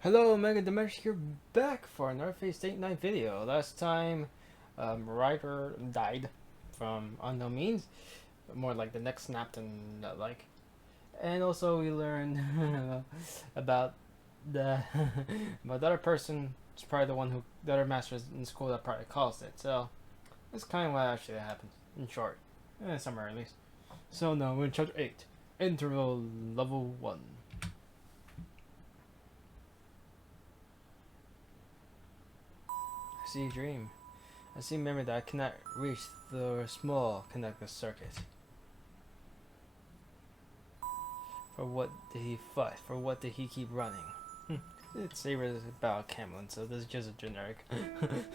Hello, Mega Dimension here, back for another Phase State 9 video. Last time, Ryder died from unknown means, more like the neck snapped and that like. And also we learned about the about the other person. It's probably the one who the other masters in school that probably caused it. So that's kind of what actually happened in short, somewhere at least. So now we're in chapter 8, interval level 1. I see a dream. I see a memory that I cannot reach the small connected circuit. For what did he fight? For what did he keep running? It's about Camelin, so this is just a generic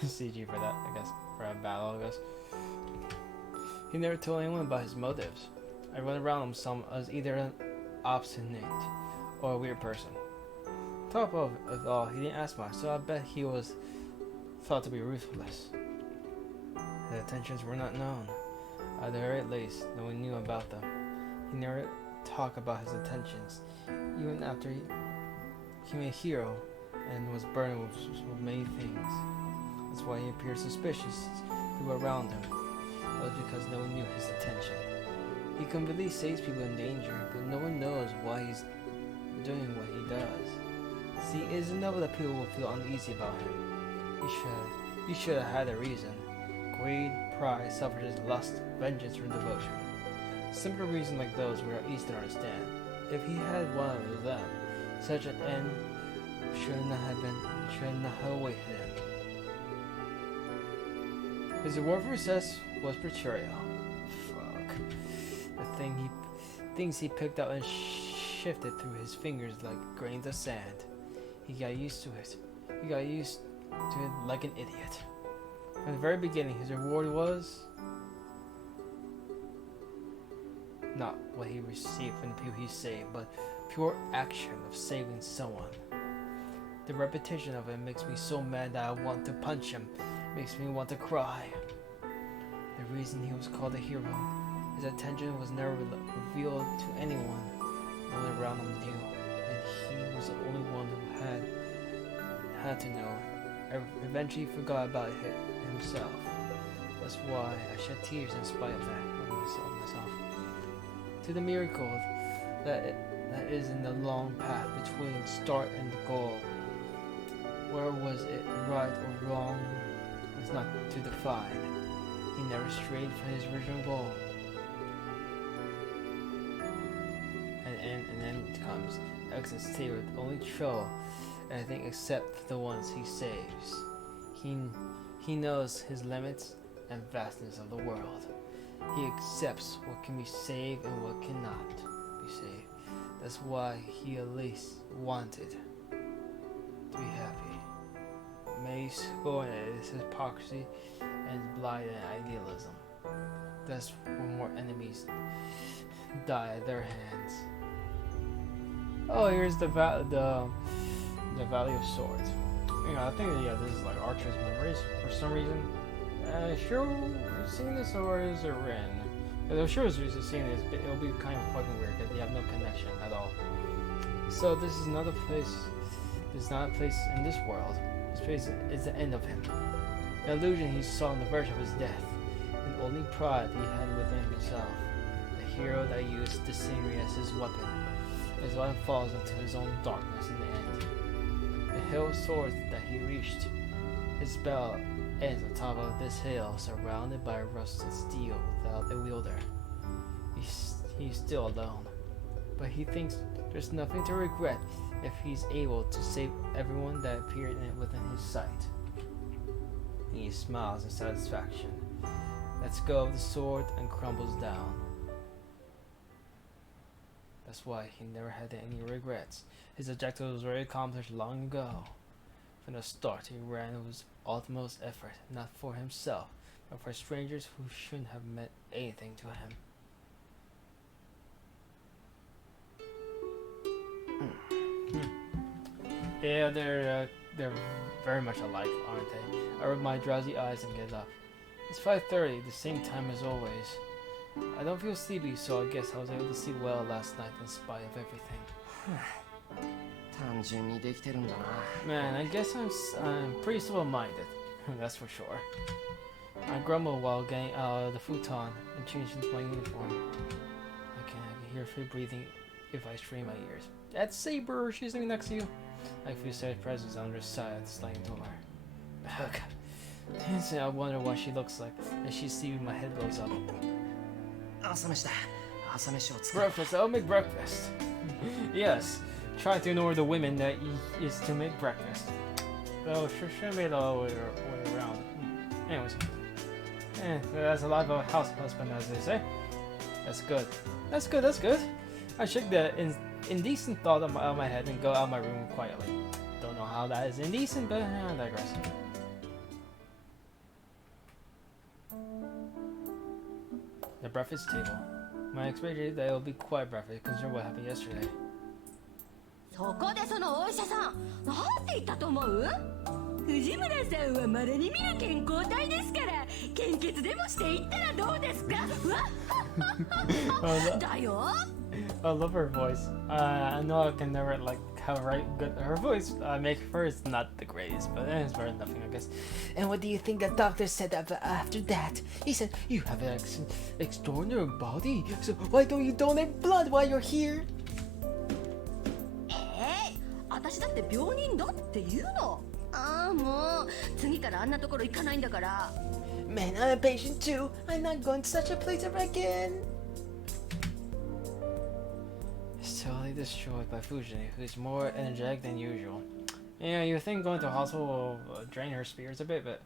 CG for that, I guess. For a battle, I guess. He never told anyone about his motives. I run around him some as either an obstinate or a weird person. Top of it all, he didn't ask much, so I bet he was thought to be ruthless. His intentions were not known. At the very least, no one knew about them. He never talked about his intentions, even after he became a hero and was burdened with many things. That's why he appeared suspicious to people around him. That was because no one knew his intention. He completely saves people in danger, but no one knows why he's doing what he does. See, it is inevitable that people will feel uneasy about him. He should have had a reason. Greed, pride, selfishness, lust, vengeance, or devotion. Simple reasons like those were easy to understand. If he had one of them, such an end should not have awaited him. His reward for success was betrayal. Fuck. Things he picked up and shifted through his fingers like grains of sand. He got used to it. He got used to it like an idiot. From the very beginning, his reward was not what he received from the people he saved, but pure action of saving someone. The repetition of it makes me so mad that I want to punch him. Makes me want to cry. The reason he was called a hero, his attention was never revealed to anyone. No one around him knew, and he was the only one who had to know. I eventually forgot about it himself. That's why I shed tears in spite of that myself. To the miracle that is in the long path between start and the goal. Where was it right or wrong was not to define. He never strayed from his original goal. And then it comes. X and stay with only Cho, and I think except the ones he saves. He knows his limits and vastness of the world. He accepts what can be saved and what cannot be saved. That's why he at least wanted to be happy. May go in his hypocrisy and blind idealism. That's when more enemies die at their hands. Oh, here's the Valley of Swords. I think this is like Archer's memories for some reason. Sure, we've seen this or is it Ren? If I'm sure we've seen this, but it'll be kind of fucking weird because they have no connection at all. So this is another place. This is not a place in this world. This place is the end of him. The illusion he saw on the verge of his death, and only pride he had within himself. The hero that used the scenery as his weapon. His life falls into his own darkness in the end. The hill of swords that he reached, his spell ends on top of this hill, surrounded by rusted steel without a wielder. He's still alone, but he thinks there's nothing to regret if he's able to save everyone that appeared within his sight. He smiles in satisfaction, lets go of the sword, and crumbles down. That's why he never had any regrets. His objective was already accomplished long ago. From the start, he ran with his utmost effort, not for himself, but for strangers who shouldn't have meant anything to him. Yeah, they're very much alike, aren't they? I rub my drowsy eyes and get up. It's 5:30, the same time as always. I don't feel sleepy, so I guess I was able to sleep well last night in spite of everything. Man, I guess I'm pretty simple-minded. That's for sure. I grumble while getting out of the futon and changing into my uniform. I can hear free breathing if I strain my ears. That's Saber. She's sitting next to you. I feel Sarah's presence on her side of the sliding door. I wonder what she looks like as she sees my head goes up. Breakfast. I'll make breakfast. Yes. Try to ignore the women that is to make breakfast. Though should be the other way around. Anyways. That's a lot of a house husband, as they say. That's good. That's good, that's good. I shake the indecent thought out of my head and go out of my room quietly. Don't know how that is indecent, but I digress. The breakfast table. My expectation is that it will be quiet breakfast considering what happened yesterday. そこでそのお医者さん、なんて言ったと思う？藤村さんは稀に見る健康体ですから、献血でもしていったらどうですか？だよ。I love her voice. I know I can never have good her voice. Make hers not the greatest, but it's better than nothing, I guess. And what do you think the doctor said after that? He said you have an extraordinary body, so why don't you donate blood while you're here? 私だって病人だって言うの。ああもう次からあんなところ行かないんだから。Man, I'm a patient too. I'm not going to such a place ever again. It's totally destroyed by Fujine, who's more energetic than usual. Yeah, you think going to the hospital will drain her spirits a bit, but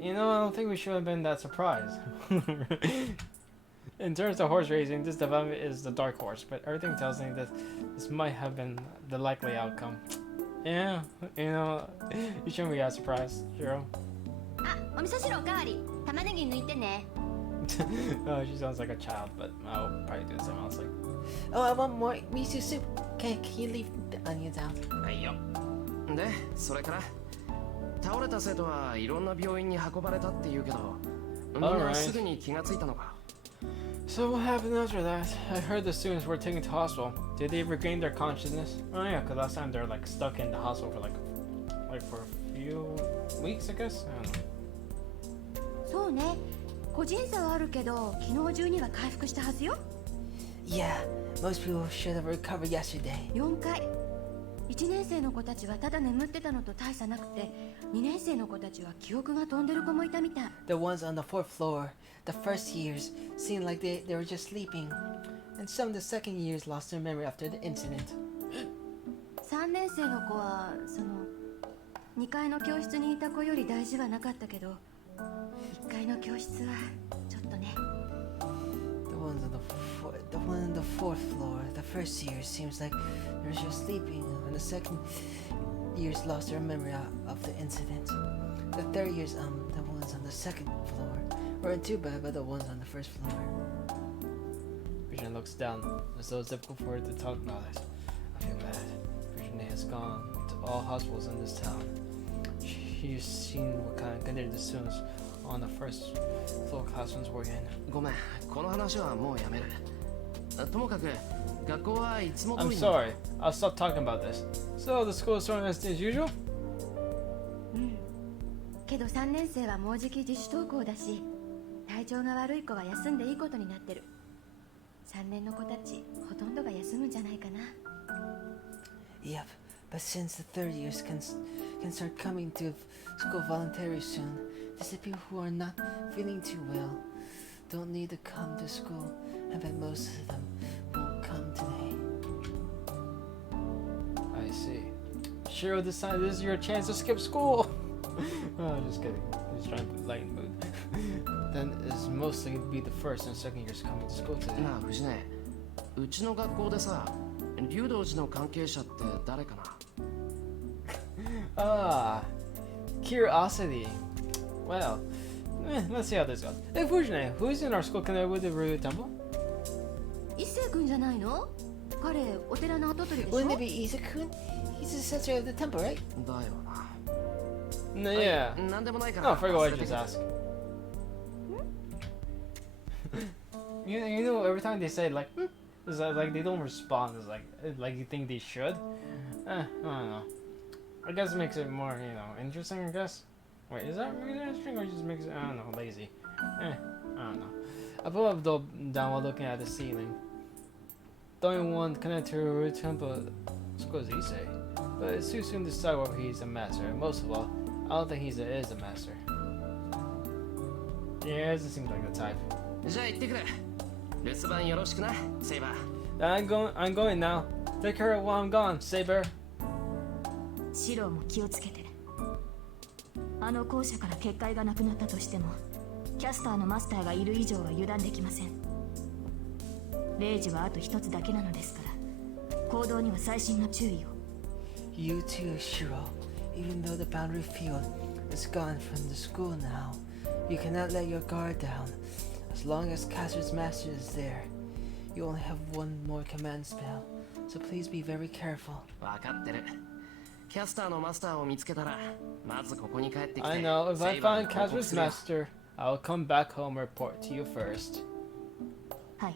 you know, I don't think we should have been that surprised. In terms of horse racing, this development is the dark horse, but everything tells me that this might have been the likely outcome. Yeah, you know, you shouldn't be that surprised, Shiro. あ、お味噌汁おかわり。玉ねぎ抜いてね。Oh, she sounds like a child, but I'll probably do the same, honestly. Oh, I want more miso soup. Can you leave the onions out? はいよ。で、それから倒れた生徒はいろんな病院に運ばれたって言うけど、みんなすぐに気がついたのか。So what happened after that? I heard the students were taken to hospital. Did they regain their consciousness? Oh yeah, because last time they're stuck in the hospital for for a few weeks, I guess. I don't know. そうね。個人差はあるけど、昨日中には回復したはずよ。Yeah, most people should have recovered yesterday. 4回。1年生の子たちはただ眠ってたのと大差なくて、2年生の子たちは記憶が飛んでる子もいたみたい。The ones on the fourth floor, the first years, seemed like they were just sleeping. And some of the second years lost their memory after the incident. 3年生の子は、2階の教室にいた子より大事はなかったけど、1階の教室はちょっとね。The one on the fourth floor, the first year seems like they were just sleeping, and the second years lost their memory of the incident. The third years, the ones on the second floor weren't too bad, but the ones on the first floor. Virginia looks down, as though it's difficult for her to talk about it. I feel bad. Virginia has gone to all hospitals in this town. She's seen what kind of condition the students on the first floor classrooms were in. ごめん、この話はもうやめる。ともかく学校はいつも通 I'm りに。 sorry. I'll stop talking about this. So the school is starting as usual? うん。けど3年生はもうじき自主登校だし、体調が悪い子は休んでいいことになってる。3年の子たちほとんどが休むんじゃないかな。Yep, but since the third years can start coming to school voluntarily soon, these are people who are not feeling too well, don't need to come to school. I bet most of them won't come today. I see. Shiro decided this is your chance to skip school. Oh, just kidding. He's trying to lighten the mood. Then it's mostly be the first and second years coming to school today. なあ、藤根、うちの学校でさ、竜道寺の関係者って誰かな？ Ah, curiosity. Well, let's see how this goes. Hey, Fujine, who's in our school connected with the Ryu Temple? 一星君じゃないの？彼お寺の跡取りでしょ？ Wouldn't it be Issei-kun? He's the successor of the temple, right? だよな。No, yeah. なんでもないから。 No, forget what I just asked. you know, every time they say it's like they don't respond. It's like you think they should. I don't know. I guess it makes it more, interesting, I guess. Wait, is that really interesting or just makes it, I don't know, lazy? I don't know. I put up down while looking at the ceiling. The only one connected to a root temple is Issei. But it's too soon to decide whether he's a master. And most of all, I don't think he is a master. Yeah, it doesn't seem like the type. じゃあ行ってくる。留守番よろしくな、セイバー。I'm going now. Take care of while I'm gone, Saber. シローも気をつけて。あの校舎から結界がなくなったとしても、キャスターのマスターがいる以上は油断できません。0時はあと一つだけなのですから、行動には細心の注意を。You too, Shiro. Even though the boundary field is gone from the school now, you cannot let your guard down. As long as Caster's master is there, you only have one more command spell, so please be very careful. わかってる。キャスターのマスターを見つけたら、まずここに帰ってきて。 I know, if I セイバー find に報告 Caster's するよ。 master, I'll come back home and report to you first. はい。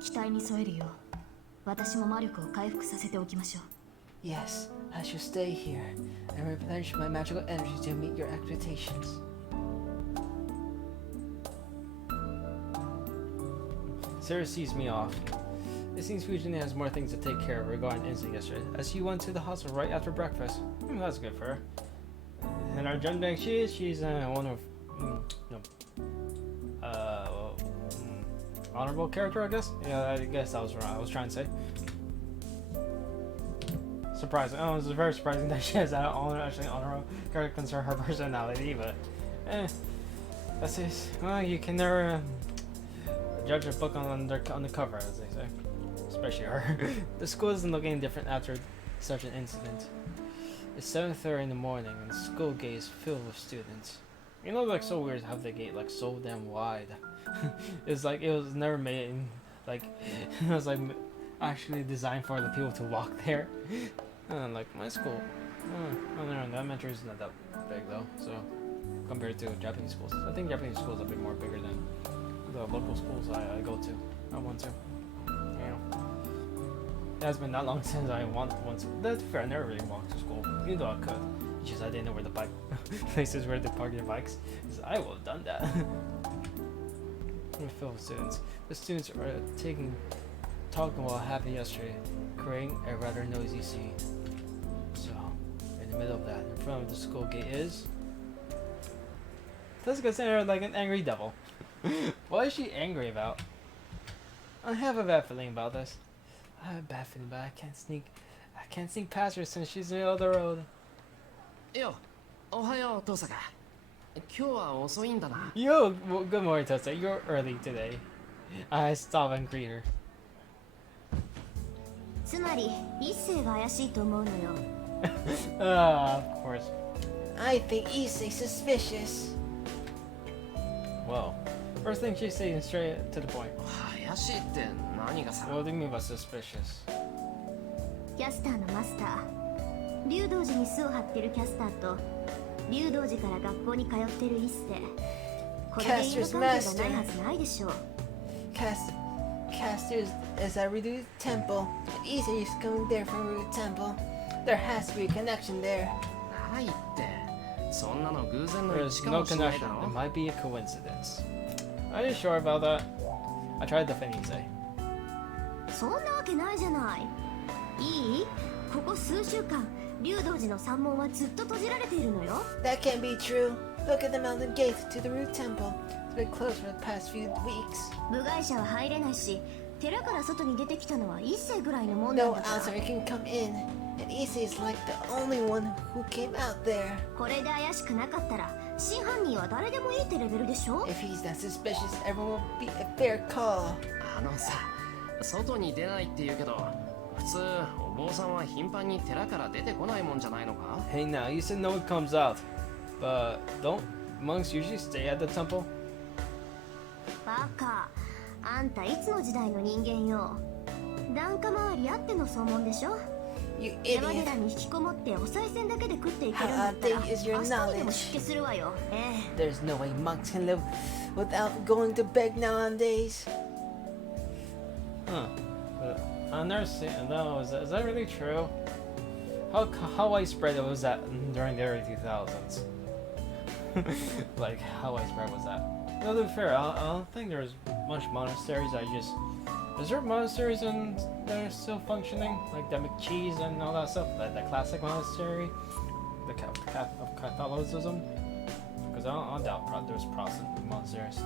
期待に添えるよう、私も魔力を回復させておきましょう。Yes, I shall stay here and replenish my magical energy to meet your expectations. Sarah sees me off. It seems Fujin has more things to take care of regarding Issei yesterday, as she went to the hospital right after breakfast. That's good for her. And our jump deck, she's one of honorable character, I guess. Yeah, I guess that was what I was trying to say. Surprising. Oh, it's very surprising that she has that honorable character concern her personality, but that's it. Well, you can never judge a book on the cover, as they say. Especially her. The school isn't looking different after such an incident. It's 7:30 in the morning and the school gate is filled with students. You know, like, so weird how the gate like so damn wide. It's like it was never made like it was like actually designed for the people to walk there. Like my school, I don't know, the elementary is not that big though. So compared to Japanese schools, I think Japanese schools are a bit more bigger than the local schools I go to. I want to. It has been that long since I went to. That's fair. I never really walked to school, even though I could. It's just I didn't know where the bike places where to park your bikes. I would have done that. I'm filled with students. The students are talking while happy yesterday, creating a rather noisy scene. So, in the middle of that, in front of the school gate is. Let's consider her like an angry devil. What is she angry about? I have a bad feeling about this. I have a bad feeling, but I can't sneak past her since she's in the other road. よ、おはよう、トサカ。今日は遅いんだな。 Yo, well, good morning, Tosa. You're early today. I stop and greet her. つまり一世が怪しいと思うのよ。Of course. I think Issei's suspicious. Well, first thing she's saying straight to the point. 怪しいって何がさ。 What do you mean by suspicious? キャスターのマスター、竜道寺に巣を張ってるキャスターと竜道寺から学校に通ってる一世。これで因果関係がないはずないでしょう。Casters is at Root Temple, and Issei is going there from Root Temple. There has to be a connection there. ないって。そんなの偶然の There's 一か no もしれない connection. だ It ろ。 might be a coincidence. Are you sure about that? I tried defending Issei. そんなわけないじゃない。いい？ここ数週間、竜道寺の山門はずっと閉じられているのよ。That can't be true. Look at the mountain gate to the Root Temple. It's been closed for the past few weeks. 部外者は入れないし、寺から外に出てきたのは一世ぐらいのもんなん No だから。 outsider can come in, and Issei is like the only one who came out there. これで怪しくなかったら、真犯人は誰でもいいってレベルでしょ。 If he's not suspicious, everyone will be a fair call. あのさ、外に出ないって言うけど、普通お坊さんは頻繁に寺から出てこないもんじゃないのか？ Hey now, you said no one comes out. But don't monks usually stay at the temple? バカ、あんたいつの時代の人間よ。檀家周りあっての総門でしょ。 You 山 idiot. 寺に引きこもってお賽銭だけで食っていけるんだったら、 How outdated is your 明日にでも knowledge? 出家するわよ。There's no way monks can live without going to beg nowadays. Huh. But I've never seen. No, is that really true? how widespread was that during the early 2000s? Like, how widespread was that? No, to be fair, I don't think there's much monasteries. Is there monasteries that are still functioning? Like the McCheese and all that stuff? Like the classic monastery? Of Catholicism? Because I doubt there's Protestant monasteries.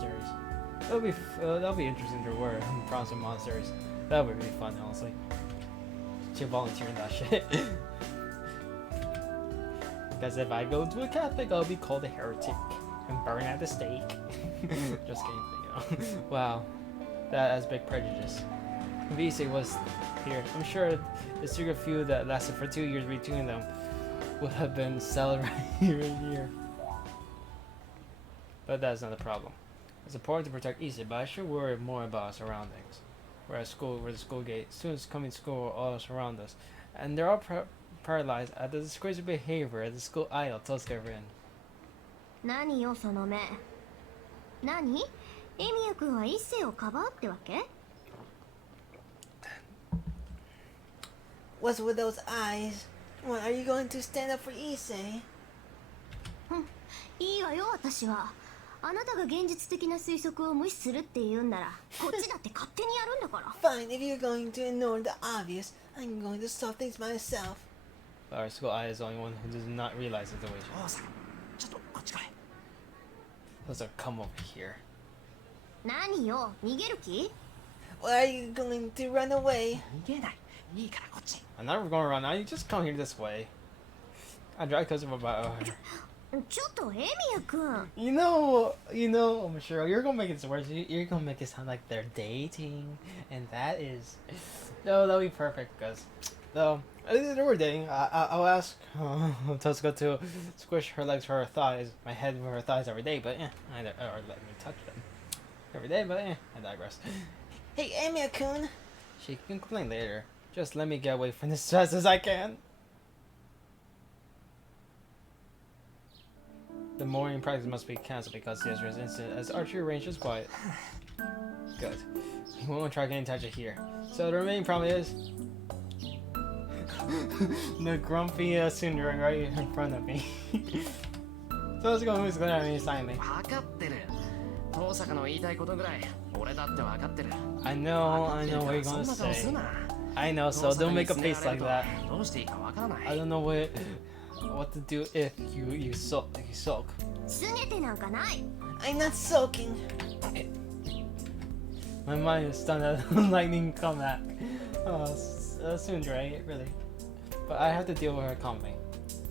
That'll be interesting to wear Protestant monasteries. That would be fun, honestly. To volunteer in that shit. Because if I go to a Catholic, I'll be called a heretic and burned at the stake. Just kidding, you know. Wow, that has big prejudice. If Issei was here, I'm sure the secret feud that lasted for 2 years between them would have been celebrated here. But that's not a problem. It's important to protect Issei, but I should worry more about our surroundings. We're at school, we're at the school gate. Students coming to school are all around us, and they're all paralyzed at the disgraceful behavior at the school idol Tosuka ran. 何よその目。何？エミヤ君は一世をかばうってわけ？ What's with those eyes? What, are you going to stand up for Issei? いいわよ私は。あなたが現実的な推測を無視するって言うんなら、こっちだって勝手にやるんだから。Fine, if you're going to ignore the obvious, I'm going to solve things myself. Our school idol is the only one who does not realize the situation. おうさん、ちょっとこっち来い。 Let's come over here. 何よ逃げる気？ Why are you going to run away? 逃げない。いいからこっち。 I'm not going around now. You just come here this way. I drive because of about. ちょっとエミヤ君。You know, I'm sure you're gonna make it worse. You're gonna make it sound like they're dating, and that is, no, that'll be perfect because, though, they were dating. I'll ask Tosuka to squish her legs, her thighs, my head with her thighs every day, but or let me touch them every day, but I digress. Hey, Emiya-kun! She can complain later. Just let me get away from this as fast as I can. The morning practice must be cancelled because yesterday's incident as archery range is quiet. Good. We won't try getting touch it here. So the remaining problem is the grumpy Sundering right in front of me. So let's go who's gonna have me silently. 分かってる。遠坂の言いたいことぐらい俺だって分かってる。 I know what you're gonna say. I know, so don't make a face like that. どうしていいか分からない。 I don't know what to do if you sulk. すねてなんかない。 I'm not sulking. My mind is stunned at the lightning comeback. Sundere, really. But I have to deal with her calmly.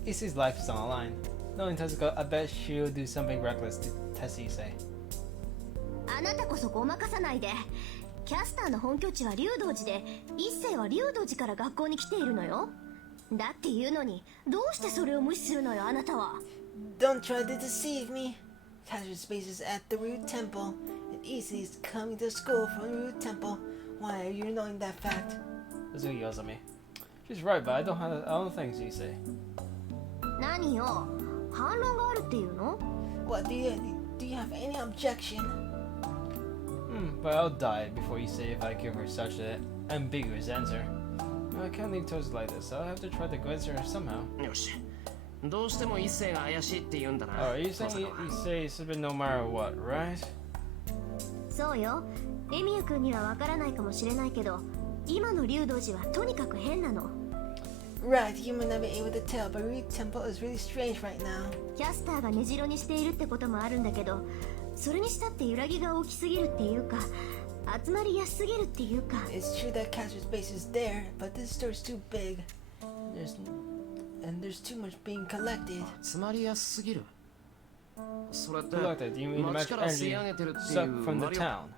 Issei's life is on the line. Knowing Tezuka, I bet she'll do something reckless to test Issei. あなたこそごまかさないで。キャスターの本拠地は竜道寺で、一世は竜道寺から学校に来ているのよ。だっていうのに、どうしてそれを無視するのよ、あなたは。Don't try to deceive me. Casual space is at the Root Temple, and Issei is coming to school from the Root Temple. Why are you knowing that fact? Tezuka yells at me. She's right, but I don't think it's Issei. 何よ、反論があるっていうの？ What, do you have any objection? But I'll die before Issei if I give her such an ambiguous answer. I can't leave Tozuka like this, so I'll have to try to convince her somehow. よし。どうしても一世が怪しいって言うんだな。 Oh, are you saying Issei is stupid no matter what, right? そうよ。エミヤ君にはわからないかもしれないけど、今の竜道寺はとにかく変なの。 Right, you may not be able to tell, but Root Temple is really strange right now. キャスターが根城にしているってこともあるんだけど、それにしたって揺らぎが大きすぎるっていうか、集まりやすすぎるっていうか。 It's true that casual space is there, but this store is too big. There's too much being collected. 集まりやすすぎる。それって Collected, you mean the 街 magic から吸い energy 上げてるっていう sucked from the マリオ town?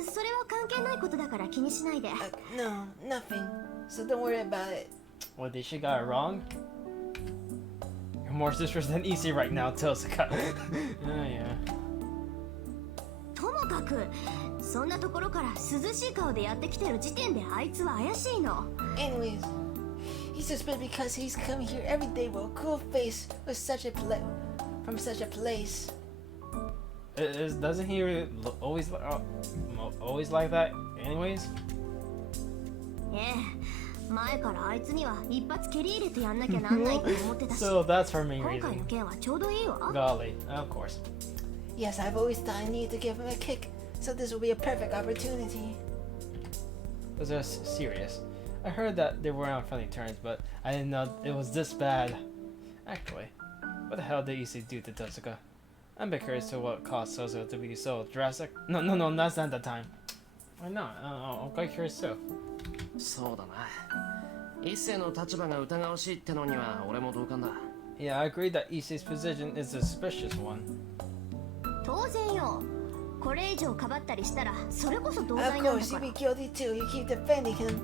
それは関係ないことだから気にしないで。 No, nothing. So don't worry about it. What, did she got it wrong? You're more sisters than Issei right now, Tosuka. Oh, yeah. ともかく、そんなところから涼しい顔でやってきてる時点であいつは怪しいの。 Anyways, he's suspicious because he's coming here every day with a cool face from such a place. Doesn't he always like that anyways? ええ、前からあいつには一発蹴り入れてやんなきゃなんないって思ってたし So that's her main 今回 reason. の件はちょうどいいわ Golly, of course. Yes, I've always thought I needed to give him a kick, so this will be a perfect opportunity. Was just serious. I heard that they were on friendly terms, but I didn't know it was this bad. Actually, what the hell did Issei do to Tosuka? I'm a bit curious to what caused Tosuka to be so drastic. No, that's not the time. Why not? I'm quite curious too. そうだな。一世の立場が疑わしいってのには俺も同感だ。 Yeah, I agree that Issei's position is a suspicious one. 当然よこれ以上かばったりしたらそれこそ同 Of 罪なんだ course, か you'd ら be guilty too. You keep defending him.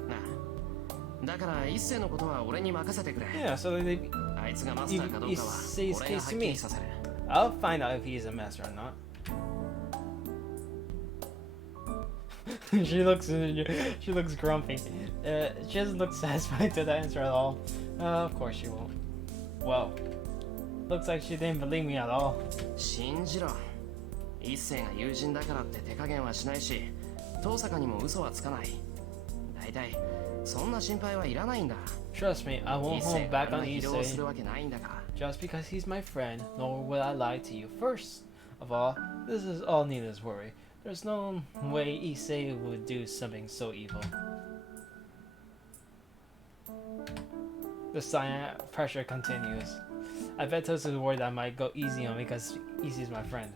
だから一世のことは俺に任せてくれ。 Yeah, so they, あいつがマスターかどうかは Issei's 俺が case は to っき me. りさせる。 I'll find out if he's a master or not. she looks grumpy. She doesn't look satisfied to the answer at all. Of course she won't. Well, looks like she didn't believe me at all. 信じろ。一世が友人だからって手加減はしないし、遠坂にも嘘はつかない。だいたいそんな心配はいらないんだ。 Trust me, I won't 一 hold 世が back 俺 on の非道をする Issei わけないんだから。 just because he's my friend, nor will I lie to you. First of all, this is all Nina's worry. There's no way Issei would do something so evil. The silent pressure continues. I bet Tosu is worried I might go easy on me because Issei's my friend.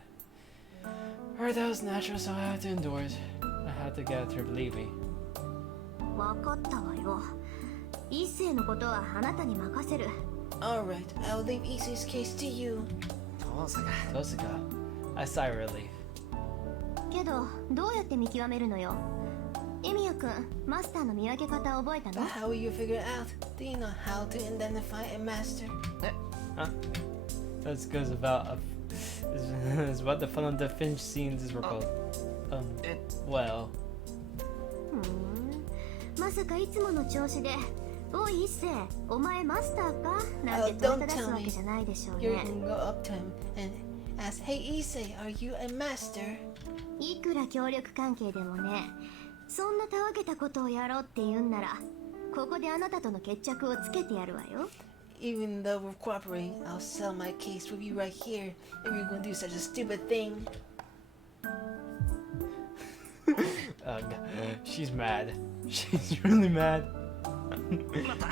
Or that was natural, so I had to endure it. I had to get her to believe me. 分かったわよ一世のことはあなたに任せる Alright, I'll leave Issei's case to you. 遠坂。 Tosuka, I sigh relief. けどどうやって見極めるのよエミヤくんマスターの見分け方覚えた But の how will you figure it out? Do you know how to identify a master? That's goes about is what the fun of the Finch scenes is called. Well, ふんまさかいつもの調子でおい一世お前マスターかなんて問いただすわけじゃないでしょう You ね can go up to him and ask, Hey Issei, are you a master? いくら協力関係でもねそんなたわけたことをやろうって言うんならここであなたとの決着をつけてやるわよ Even though we're cooperating, I'll settle my case with you right here if you're gonna do such a stupid thing. she's mad. She's really mad. また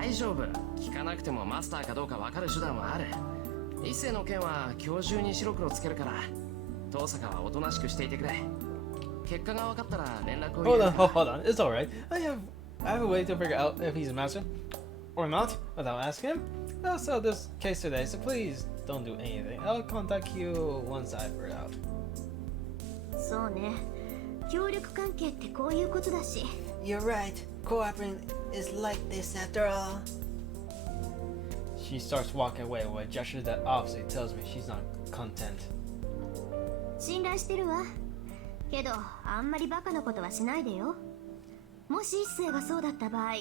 大丈夫。聞かなくてもマスターかどうかわかる手段はある。一世の件は今日中に白黒つけるから、遠坂はおとなしくしていてくれ。結果が分かったら連絡を入 Hold れ on, るから hold on. It's all right. I have a way to figure out if he's a master or not without asking him. I'll settle this case today, so please don't do anything. I'll contact you once I figure it out. そうね協力関係ってこういうことだし You're right. Cooperating is like this after all. She starts walking away with a gesture that obviously tells me she's not content. 信頼してるわけどあんまりバカなことはしないでよもし一世がそうだった場合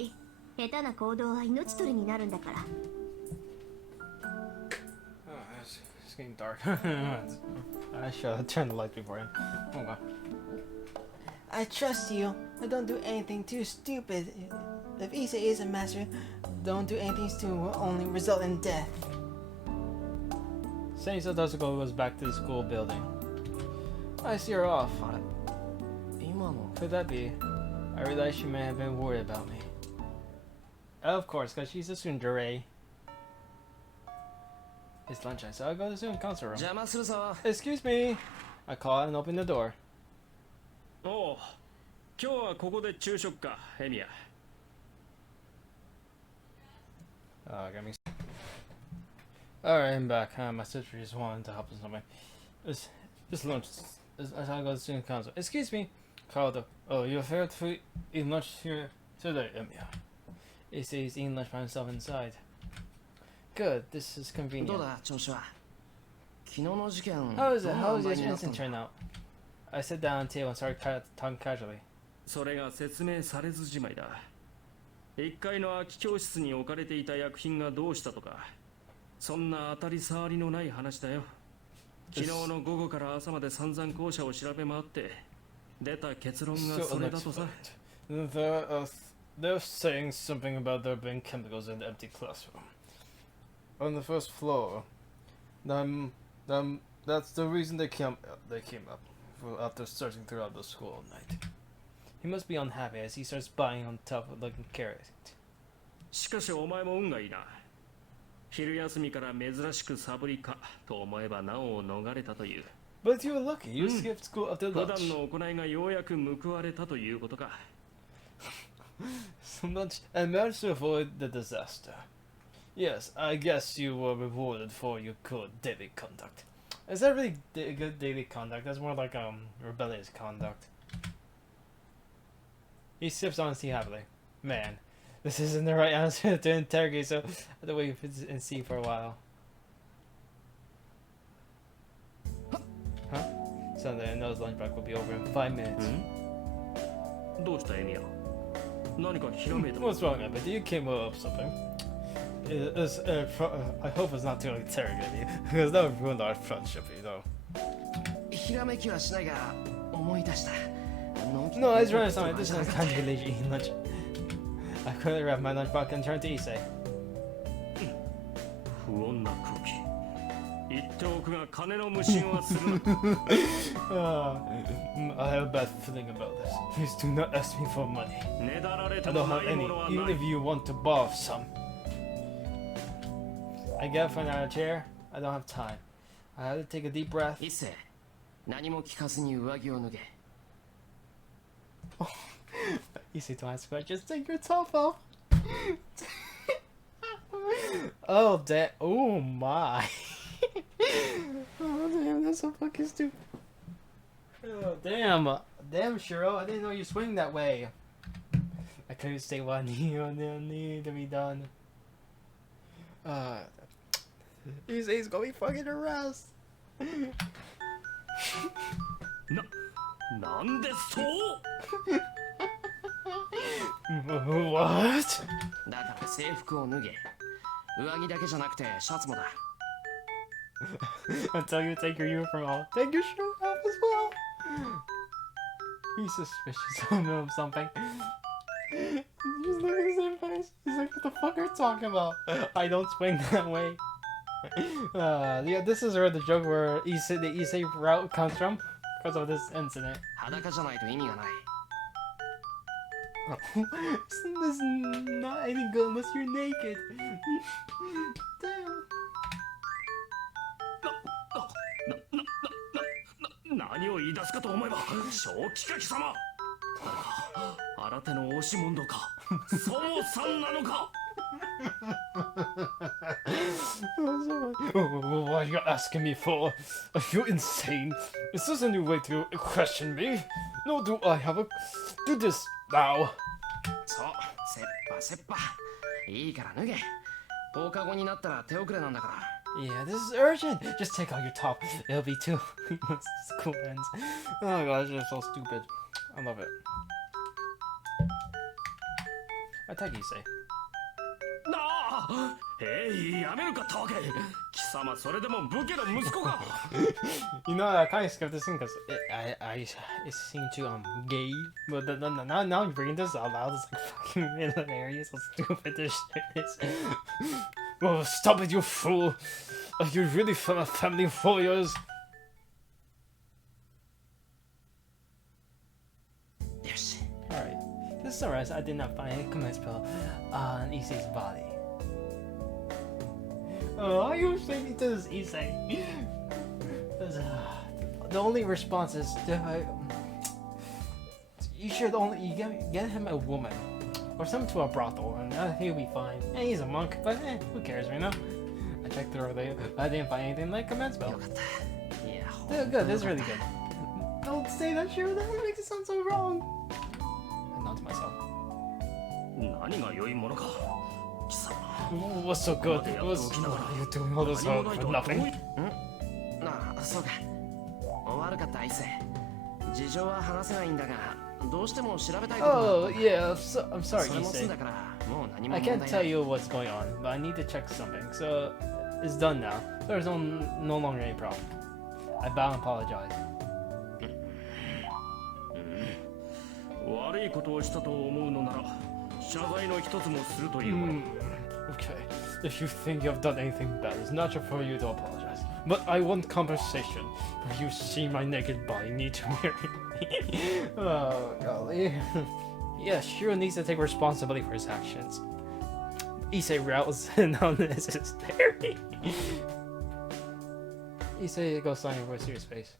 下手な行動は命取りになるんだから It's getting dark. I should have turned the lights before him. Oh god. I trust you. I don't do anything too stupid. If Issei is a master, don't do anything stupid will only result in death. Saying so, Tosuko goes back to the school building. I see her off. あれ今の Could that be? I realized she may have been worried about me. Of course, because she's a tsundere. It's lunchtime, so I'll go to the student council room. 邪魔するぞ。 Excuse me! I call out and open the door. おう今日はここで昼食かエミヤ Got me. Alright, I'm back. My sister just wanted to help us something. It's lunch. I'll go to the student council. Excuse me! Called up. Oh, you're fair to eat lunch here today, yeah. He says he's eating lunch by himself inside. Good, this is どう convenient. だ調子は。昨日の事件 How is it? どんな How 塩 is 梅 this になったん instant だ turn out? I sit down at the table and start talking casually. それが説明されずじまいだ1階の空き教室に置かれていた薬品がどうしたとかそんな当たり障りのない話だよ昨日の午後から朝まで散々校舎を調べ回って出た結論がそれだとさ they're saying something about there being chemicals in the empty classroom. On the first floor. That's the reason they came up after searching throughout the school all night. He must be unhappy as he starts buying on top of looking carrot. しかしお前も運がいいな。昼休みから珍しくサボりかと思えばなお逃れたという。But you're lucky, you skipped school after 普 lunch. 段の行いがようやく報われたということか。So much and managed to avoid the disaster. Yes, I guess you were rewarded for your good daily conduct. Is that really good daily conduct? That's more like rebellious conduct. He sips on his tea happily. Man, this isn't the right answer to interrogate, so I have to wait and see for a while. Huh? Sunday, I know his lunch break will be over in 5 minutes. どうしたエミヤ？何かひらめいた？ What's wrong, Ebony? You came up with something. I hope it's not too interrogate you, because that would ruin our friendship, you know. ひらめきはしないが思い出した。 No, I was trying to this is kind of lazy eating lunch. I quickly wrapped my lunchbox and turned to Issei. 不穏な空気。言っておくが金の無心はするな。I have a bad feeling about this. Please do not ask me for money. ねだられ I て don't もな have い any, ものは even ない if。you want to borrow some. I get up from out of chair. I don't have time. I have to take a deep breath. 一世、何も聞かずに上着を脱げ。 Issei, don't ask questions. Take your top off. Oh, damn. Oh, my. Oh, damn. That's so fucking stupid. Oh, damn. Damn, Shiro. I didn't know you swing that way. I couldn't stay what need to be done. Issei's gonna be fucking harassed. なんでそう？ What? だから制服を脱げ。上着だけじゃなくてシャツもだ。 Until you take your uniform off, take your shirt off as well. He's suspicious of something. Just look at his face. He's like, what the fuck are you talking about? I don't swing that way. Yeah, this is where the joke where the Issei route comes from because of this incident. 裸じゃないと意味がない。 This is not any good unless you're naked. Damn. 何を言い出すかと思えば正気か貴様。新手の押し問答か。ソモさんなのか。 What are you asking me for? Are you insane? Is this a new way to question me? No, do I have a... Do this now. そう、せっぱせっぱ。いいから脱げ。放課後になったら手遅れなんだから。 Yeah, this is urgent. Just take out your top. It'll be too once school ends. Oh my gosh, it's so stupid. I love it. Attack Issei. なあ、やめるかタケ。貴様それでも武家の息子か。 You know, I kind of skipped this scene because it seemed too gay. But now you're bringing this out loud. It's like fucking hilarious. How stupid this shit is. Oh, stop it, you fool! You really from a family of warriors. よし。 Alright. To summarize, I did not find any command spell on Issei's body. Oh, are you explaining to this Issei? The only response is you should only get him a woman or something to a brothel, and he'll be fine. And he's a monk, but who cares, you know? I checked through earlier. I didn't find anything like command spell. よかった。いや、 Good, this is really good. Don't say that, Shiro. That makes it sound so wrong. I nod to myself. 何が良いものか。貴様。 What's so good? What's you doing all this for nothing? なあ、そうか。悪かった、伊勢。事情は話せないんだが、どうしても調べたいことがあ Oh った。 yeah, I'm sorry, それも済ん Issei. だから、もう何も I 問 can't 題 tell ない。 you what's going on, but I need to check something. So it's done now. There's no longer any problem. I bow and apologize. 悪いことをしたと思うのなら謝罪の一つもするというもの。Okay. If you think you have done anything bad, it's natural for you to apologize. But I want compensation. If you see my naked body, need to marry me. Oh, golly. Yeah, Shiro needs to take responsibility for his actions. Issei rattles on this hysteria. Issei goes signing for a serious face.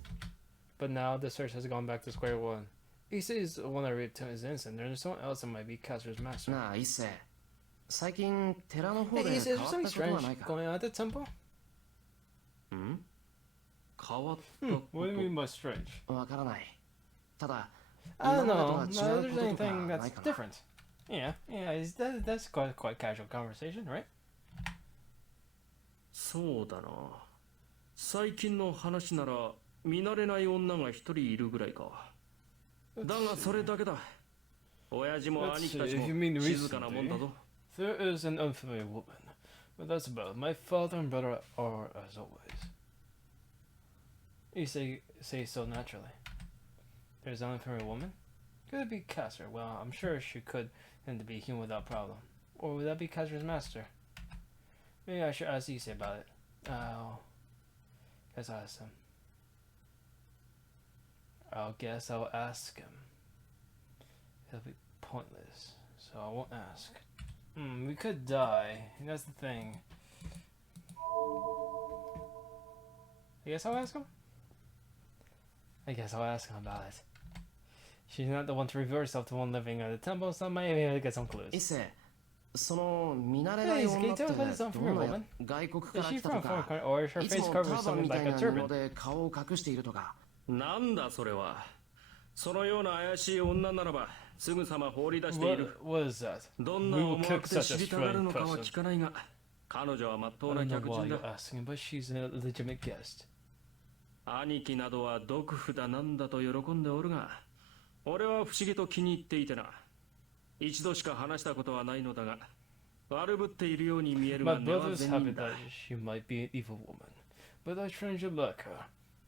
But now the search has gone back to square one. Issei is the one that raped him is innocent. There's someone else that might be Caster's master. なあ一世、最近寺の方 Hey, で Issei, 変 is わ there った something ことは strange ないか。 going on at the temple? ん変わったこ What do you mean と。 by strange? わからない。ただ、 I don't 今までと know. は No, 違 there's うことと anything かな that's いかな。 different. That's quite casual conversation, right? そうだな。最近の話なら見慣れない女が一人いるぐらいか。だがそれだけだ。親父も兄貴たち If も you mean 静かなもんだ recently, ぞ。 there is an unfamiliar woman. But that's about it. My father and brother are as always. You say so naturally. There's an unfamiliar woman? Could it be Caster? Well, I'm sure she could tend to be human without problem. Or would that be Caster's master? Maybe I should ask Issei about it. Oh. Guess I'll ask him. Guess I'll ask him. It'll be pointless, so I won't ask. We could die. That's the thing. I guess I'll ask him? I guess I'll ask him about it. She's not the one to reveal herself to one living at the temple, so maybe I'll get some clues. 一世、その見慣れない Hey, 女って can you tell us about ど this んな unfamiliar woman? 外国か Is ら she 来たと from a foreign か、 country, or is her いつ face も covered タ with ーバン something みた like い a な turban? 布で顔を隠しているとか。なんだそれは。そのような怪しい女ならばすぐさま放り出している。 What is that? どんな We will 思 kick 惑で such a 知りたがる strange のかは person. 聞かないが、彼女は真っ I 当な don't know 客 why 人 you're だ。 asking, but she's a legitimate guest. 兄貴などは毒札なんだと喜んでおるが、俺は不思議と気に入っていてな。一度しか話したことはないのだが、悪ぶっているように見える My が根は brothers 善 have 人 it だ。 that she might be an evil woman, but I strangely like her.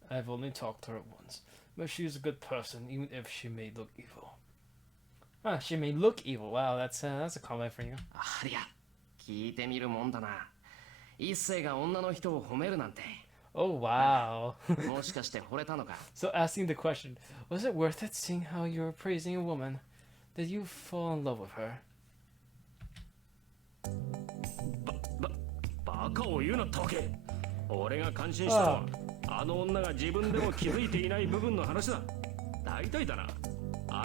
I've only talked to her once, but she's a good person, even if she may look evil. Ah, she may look evil. Wow, that's a comment for you. ありゃ、聞いてみるもんだな。一世が女の人を褒めるなんて。Oh wow. もしかして惚れたのか。 So asking the question, was it worth it seeing how you were praising a woman? Did you fall in love with her? バカを言うなトケ。俺が感心したのはあの女が自分でも気づいていない部分の話だ。大体だな。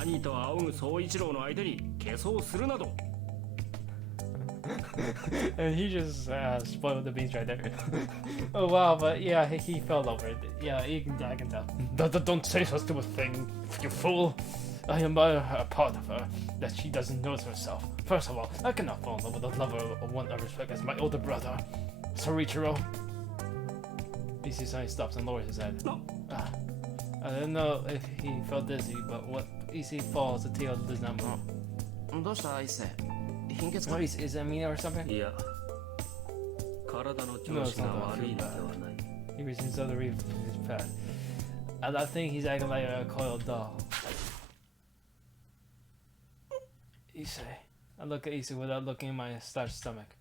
兄と仰ぐ総一郎の相手に化粧するなど。And he just spoiled the beans right there. Oh wow, but yeah, he fell over it. Yeah, I can tell. Don't say such a stupid thing, you fool. I admire a part of her that she doesn't know herself. First of all, I cannot fall in love with a lover of one I respect as my older brother, Sorichiro. Issei stops and lowers his head. No. I don't know if he felt dizzy, but what Issei falls, the tail does not move. どうした一世、貧血か。 What is that mean or something? いや、体の調子が悪いのではない。 He resumes other reef in his path. I think he's acting like a coiled doll. Issei. I look at Issei without looking in my starched stomach.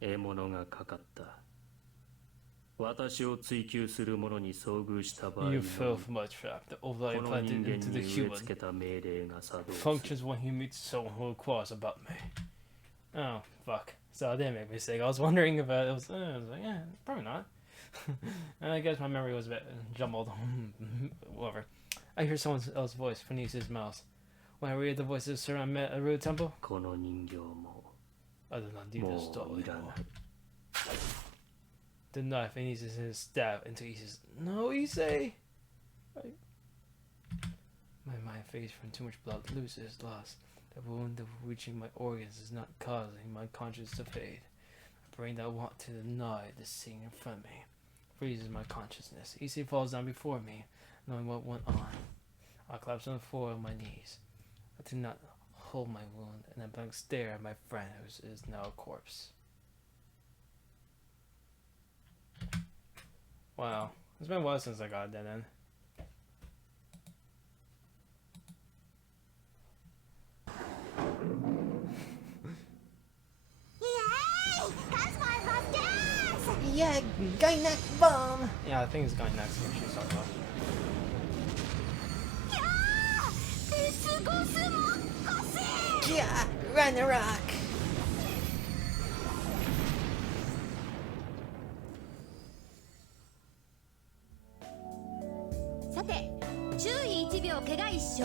獲物がかかった。私を追求する者に遭遇した場合の You fell from my trap. The ovule こ I の人 planted 間 into the に植え human 付けた命令が作動する。 functions when he meets someone who inquires about me. Oh, fuck. So I did make a mistake. I was wondering if it was... I was like, yeah, probably not. And I guess my memory was a bit jumbled. Whatever. I hear someone else's voice beneath his mouth. When I read the voices of Sir I met at Rude Temple, この人形も I did not need も this doll ういらな anymore. い。 The knife and uses his stab into Issei's. No, Issei! My mind fades from too much blood, loses, lost. The wound of reaching my organs is not causing my conscience to fade. A brain that want to deny the scene in front of me freezes my consciousness. Issei falls down before me, knowing what went on. I collapse on the floor on my knees. I do not hold my wound, and I blank stare at my friend who is now a corpse. Wow, it's been a while since I got that in. Yeah, Gainak bomb! Yeah, I think it's going next. What she's talking about. Yeah, Ragnarok! さて、注意1秒怪我一生。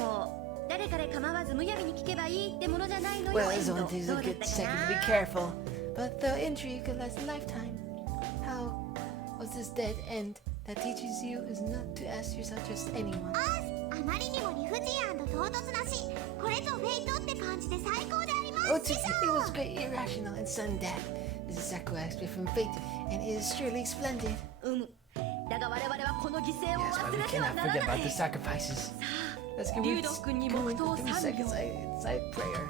誰かで構わずむやみに聞けばいいってものじゃないのよ。 Well, エ it's ンド only takes ど a うだっ good たか second to be な？ careful. But the injury could last a lifetime. How was this dead end that teaches you is not to ask yourself just anyone? あまりにも理不尽唐突なし、これぞフェイトって感じで最高であります。 Oh, it was great, irrational, and sudden death. This is sacrifice from fate, and it is surely splendid. だが我々はこの犠牲を That's why 忘 we れては cannot なら forget な about い。 the sacrifices. Let's give リュウドッ君に黙祷3 3秒。 seconds side prayer.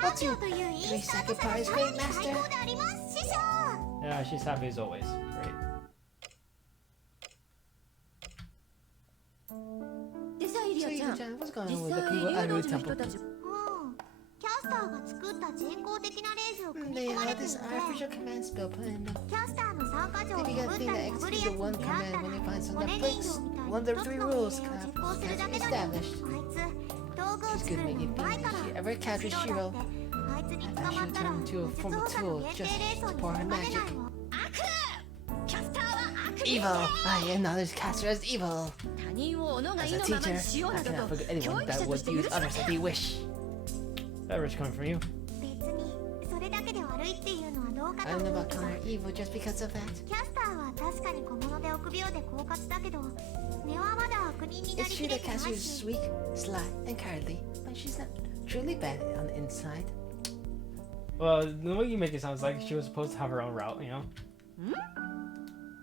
3秒といういいスタートからさらに最高であります師匠。 Yeah, she's happy as always. Great. でさ、イリアちゃん、 Chan, what's going 実 on with 際 the リ people ュウ at ド the ウ寺の temple? 人たち。キャスターが作った人工的なレースを組み They 込まれ have ている this の artificial で、 command spell put in them. キャスターの参加条を They 破 got っ a た thing り that 破る executes や the つ one に出会っ command た when ら、 they find some 骨 that 人 breaks 形みたい one に of 一 the つ three の rules 命令を実行するだけだと。 established. あいつ道具を She's 作 gonna る make の it うまい be から。 if she ever シ captures ロだ Shiro. ってあいつに I 捕ま bet った she'll ら turn into a 鉄 form 砲 of 車の tool 限定 just レースを to に pour か her けない magic. わ。キャスターは悪 Evil! I acknowledge Caster as evil. 他人を己が As 意 a のまま teacher, にしよう I など cannot と forget 教 anyone 育者 that と would して use 許さ others な as い。 they wish. That rich coming from you. 別にそれだけで悪いっていうのはどうか I と don't know 思う about けど、 calling her evil just because of that. キャスターは確かに小物で臆病で狡猾だけど、根はまだ悪人になり It's き true れ that てな Caster い is し、 sweet, sly, and cowardly, but she's not truly bad on the inside. Well, the way you make it sounds like she was supposed to have her own route, you know?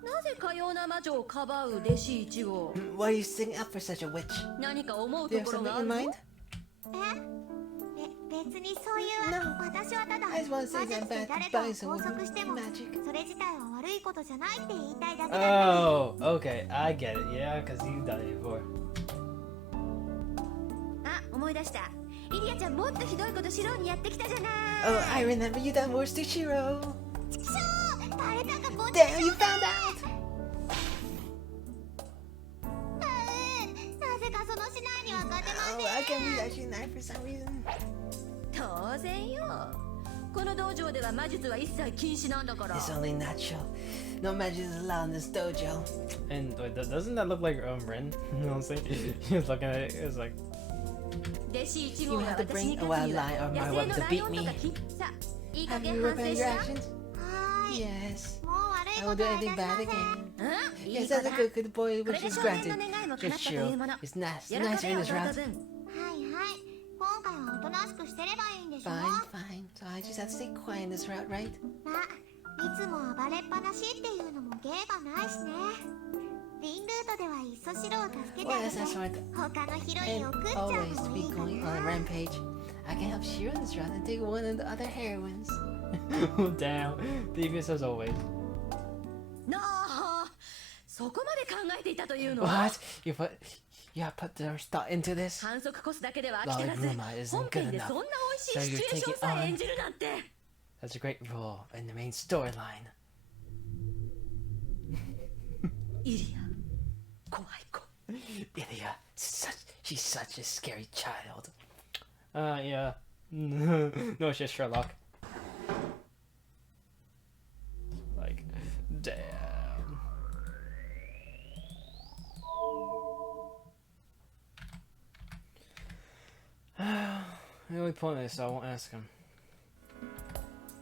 なぜかような魔女をかばう弟子一号。 Why are you sticking up for such a witch? 何か思う Do you と have ころが something あ in るの？ mind? 別にそういう、 No. 私はただ I just want to say 魔術 that で bad 誰かを buys 拘 someone 束しても magic. それ自体は悪いことじゃないって言いたいだけだったり。 Oh, okay. I get it. Yeah, because you've done it before. あ、思い出した。イリアちゃんもっとひどいことシローにやってきたじゃない。 Oh, I remember you done worse to Shiro. ちくしょう、バレたかこっち Damn, you found out! なぜかその市内には勝てま Oh, せん。 I can't believe that she's not for some reason. 当然よ。この道場では魔術は一切禁止なんだから。 It's only natural. No magic is allowed in this dojo. And wait, doesn't that look like Ren? You know what I'm saying? He was looking at it. It was like, 弟子一号 You が have to 私に bring a 勝つに wild は lion or 野 my 生 weapon の to ライ beat オンと me. か金さ、いい加 Have 減 you 反 repent 省 your しな。 actions? はーい。 Yes. もう悪い I こ won't と do はい anything たし bad ません。 again. いい Yes, 子 that's だ a。good, good boy これ wish で is 少年 granted. の願いも叶 Just ったという Shiro もの。 is nice, 喜 nicer べ in よ his 弟 route. 分。はいはい。今回はおとなしくしてればいいんでしょ。 Fine, fine. So I just have to stay quiet in this route, right? まあ、いつも暴れっぱなしっていうのも芸がないしね。リンルートではいっそシロを助けて Well, あげ that's て、 not smart. 他のヒロイン And を食っちゃう always の to も be いいか going on a な。 rampage. I can help Shiro in this route and take one of the other heroines. damn. Devious as always. なあ、そこまで考えていたというの？ What? You have put their thought into this? 反則コスだけでは飽き足らず、 Lolly Bruma isn't 本編で good そんな enough. 美味しいシチュエーションさえ演じるなんて。 That's a great role in the main storyline. イリア、怖い子。 Ilya, she's such a scary child. Yeah. No shit, Sherlock. Like, damn. The only point is I won't ask him.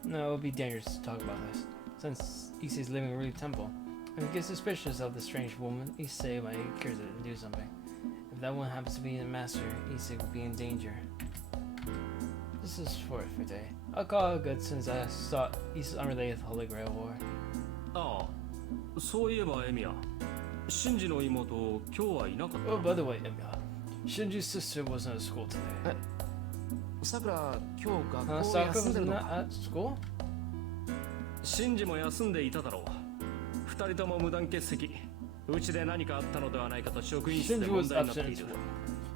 No, it would be dangerous to talk about this, since Issei's living in a rude temple. If he gets suspicious of the strange woman, Issei might get curious and do something. If that one happens to be the master, Issei would be in danger. This is for day. I'll call it good since I saw Issei's unrelated to the Holy Grail War. ああ、そういえばエミヤ、シンジの妹、今日はいなかった Oh, by the way, Emiya, Shinji's sister wasn't at school today. さくら、今日学 Huh? 校 Sakura 休ん was でるの not か？ at school? シンジも休んでいただろう。二人とも無断欠席。うちで何かあったのではないかと職員室で Shinji 問 was 題になって absent い at る。 school.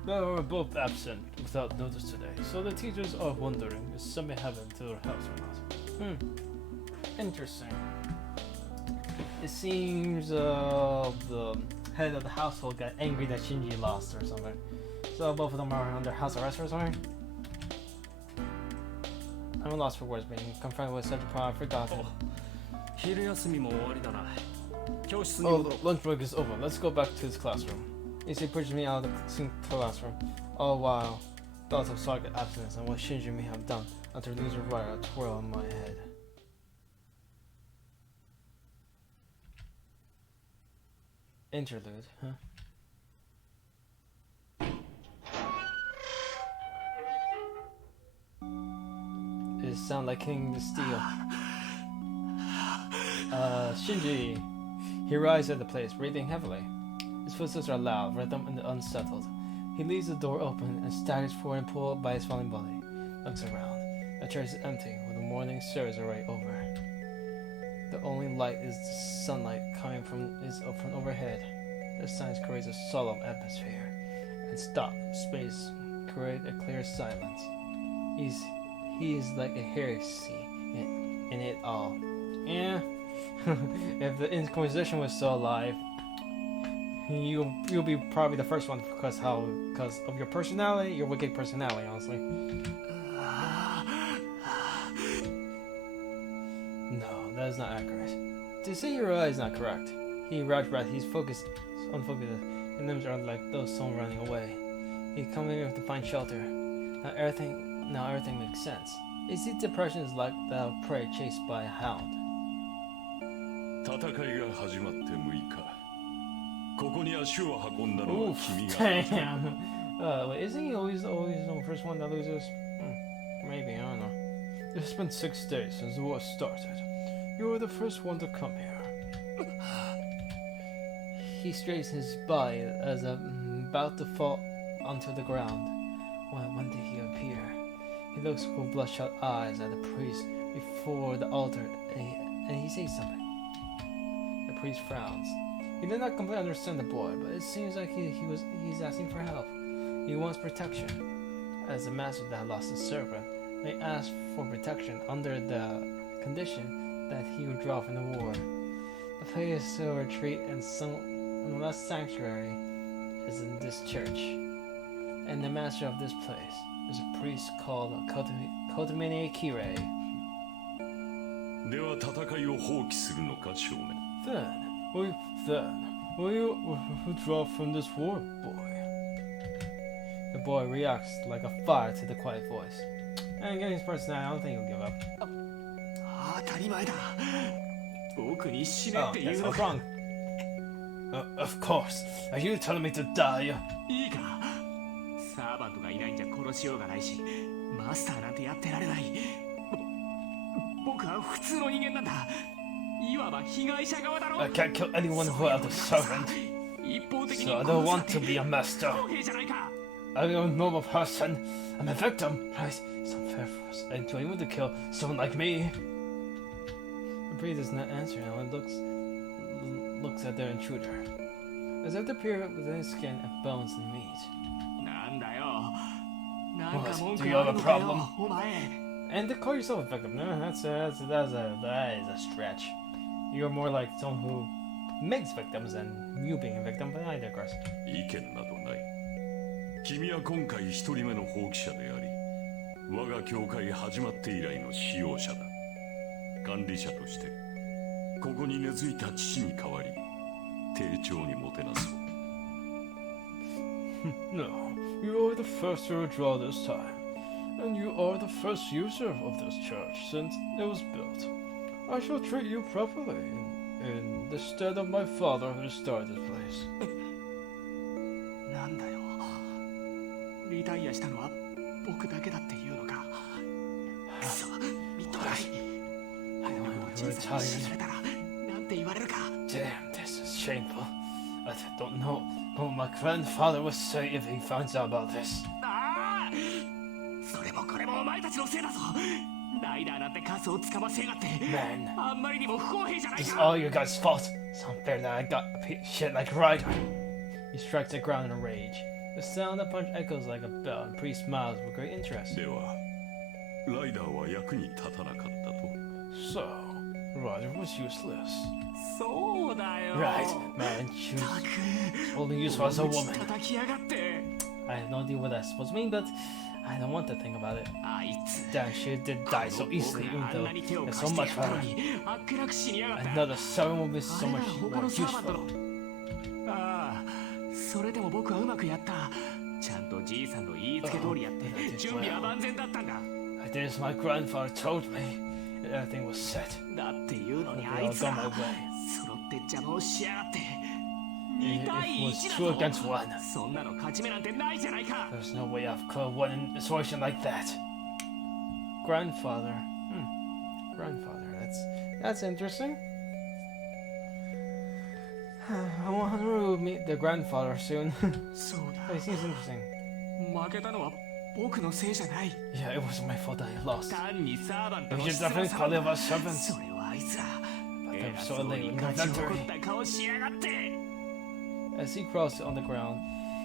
They were both absent without notice today, so the teachers are wondering if something happened to their house or not. Interesting. It seems the head of the household got angry that Shinji lost or something. So both of them are under house arrest or something. I'm lost for words, being confronted with such a problem, I forgot it. 昼休みも終わりだな。教室に Oh, 戻ろう。 lunch break is over. Let's go back to his classroom. Issei pushes me out of the classroom. All while, thoughts of Saga abstinence and what Shinji may have done until these are right a twirl in my head. Interlude, huh? It sounds like King the Steel. Shinji. He arrives at the place, breathing heavily. His footsteps are loud, rhythm and unsettled. He leaves the door open and staggers forward and pulled by his falling body. Looks around. The church is empty, with the morning service already over. The only light is the sunlight coming from overhead. The signs creates a solemn atmosphere, and stop space create a clear silence. He is like a heresy in it all. Yeah. If the Inquisition was still alive, you'll be probably the first one because of your personality, your wicked personality, honestly. No, that is not accurate. To say Hero is not correct. He rushed breath, he's unfocused. His limbs are like those someone running away. He's coming here to find shelter. Now everything makes sense. His depression is like the prey chased by a hound. 戦いが始まって6日。ここに足を運んだのは Oof, 君が。 damn. Wait, isn't he always the first one that loses? Maybe, I don't know. It's been 6 days since the war started. You were the first one to come here. He straightens his body as about to fall onto the ground. When did he appear? He looks with bloodshot eyes at the priest before the altar, and he says something. The priest frowns. He did not completely understand the boy, but it seems like he's asking for help. He wants protection. As the master that lost his servant, they ask for protection under the condition that he would draw from the war. The place to retreat and some less sanctuary is in this church. And the master of this place is a priest called Kotomine Kirei. では戦いを放棄するのか、少年。 Will you withdraw from this war, boy? The boy reacts like a fire to the quiet voice. And getting his personality, I don't think he'll give up. 当たり前だ。僕に死ね Oh, ってい yes, う I の was か。 wrong. Of course. Are you telling me to die? いいか。サーバントがいないんじゃ殺しようがないし、マスターなんてやってられない。僕は普通の人間なんだ。いわば被害者側だろ。 I can't kill anyone who has a servant. 一方的に So I don't want to be a master. 不公平じゃないか。 I'm a normal person. I'm a victim. Right? It's unfair for us and to anyone to kill someone like me. The priest does not answer now and looks at their intruder. As if the period within his skin and bones and meat. なんだよ。なんか What? 文 Do 句 you あ have る a のかよ problem? お前。 And to call yourself a victim, no, that is a stretch. You're more like someone who makes victims than you being a victim, but I digress. 意見などない。君は今回一人目の放棄者であり、我が教会始まって以来の使用者だ。管理者として、ここに根付いた父に代わり、丁重にもてなそう。No, you are the first to withdraw this time. And you are the first user of this church since it was built. I shall treat you properly in the stead of my father who started this place. なんだよ。リタイアしたのは僕だけだっていうのか。くそ、みっともない。早くも小さに死なれたらなんて言われるか。 Damn, this is shameful. I don't know what my grandfather would say if he finds out about this. ああ、それもこれもお前たちのせいだぞ。ライダーなんてカスをつかませやがって。 Man, あんまりにも不公平じゃない this is か。 all you guys' fault. It's unfair that I got a piece of shit like Ryder. He strikes the ground in a rage. The sound of the punch echoes like a bell, and Priest smiles with great interest. では、ライダーは役に立たなかったと。 So, Roger was useless. そうだよ Right, man. She た was く only useful as a 大口 woman. 叩きやがって I have no idea what that's supposed to mean, but I don't want to think about it. あいつ Damn, she did die so 僕 easily, が even あん though なに手を there's 貸 so して much やったの power. にあっけなく死にやがった Another servant will be so あれ much ら他 more のサーバント useful. のああそれでも僕はうまくやったちゃんとじいさんの言いつけ通りやって準備は万全だったんだ I did as my grandfather told me. Everything was set. だっていうのに They あい all つ got ら my way. 揃って邪魔をしやがって It 2対 was 1 two だぞ against one. そんなの勝ち目なんてないじゃないか There's no way I've could have won in a situation like that. Grandfather. Grandfather. That's interesting. I want to meet the grandfather soon. そうだ He seems interesting. 負けたのは僕のせいじゃない Yeah, it wasn't my fault that I lost. 単にサーバント We の should 質問 definitely さ call it our servants. それをあいつら But they were 偉 so そう late に in 勝 the ち誇っ victory. た顔しやがって As he crawls on the ground,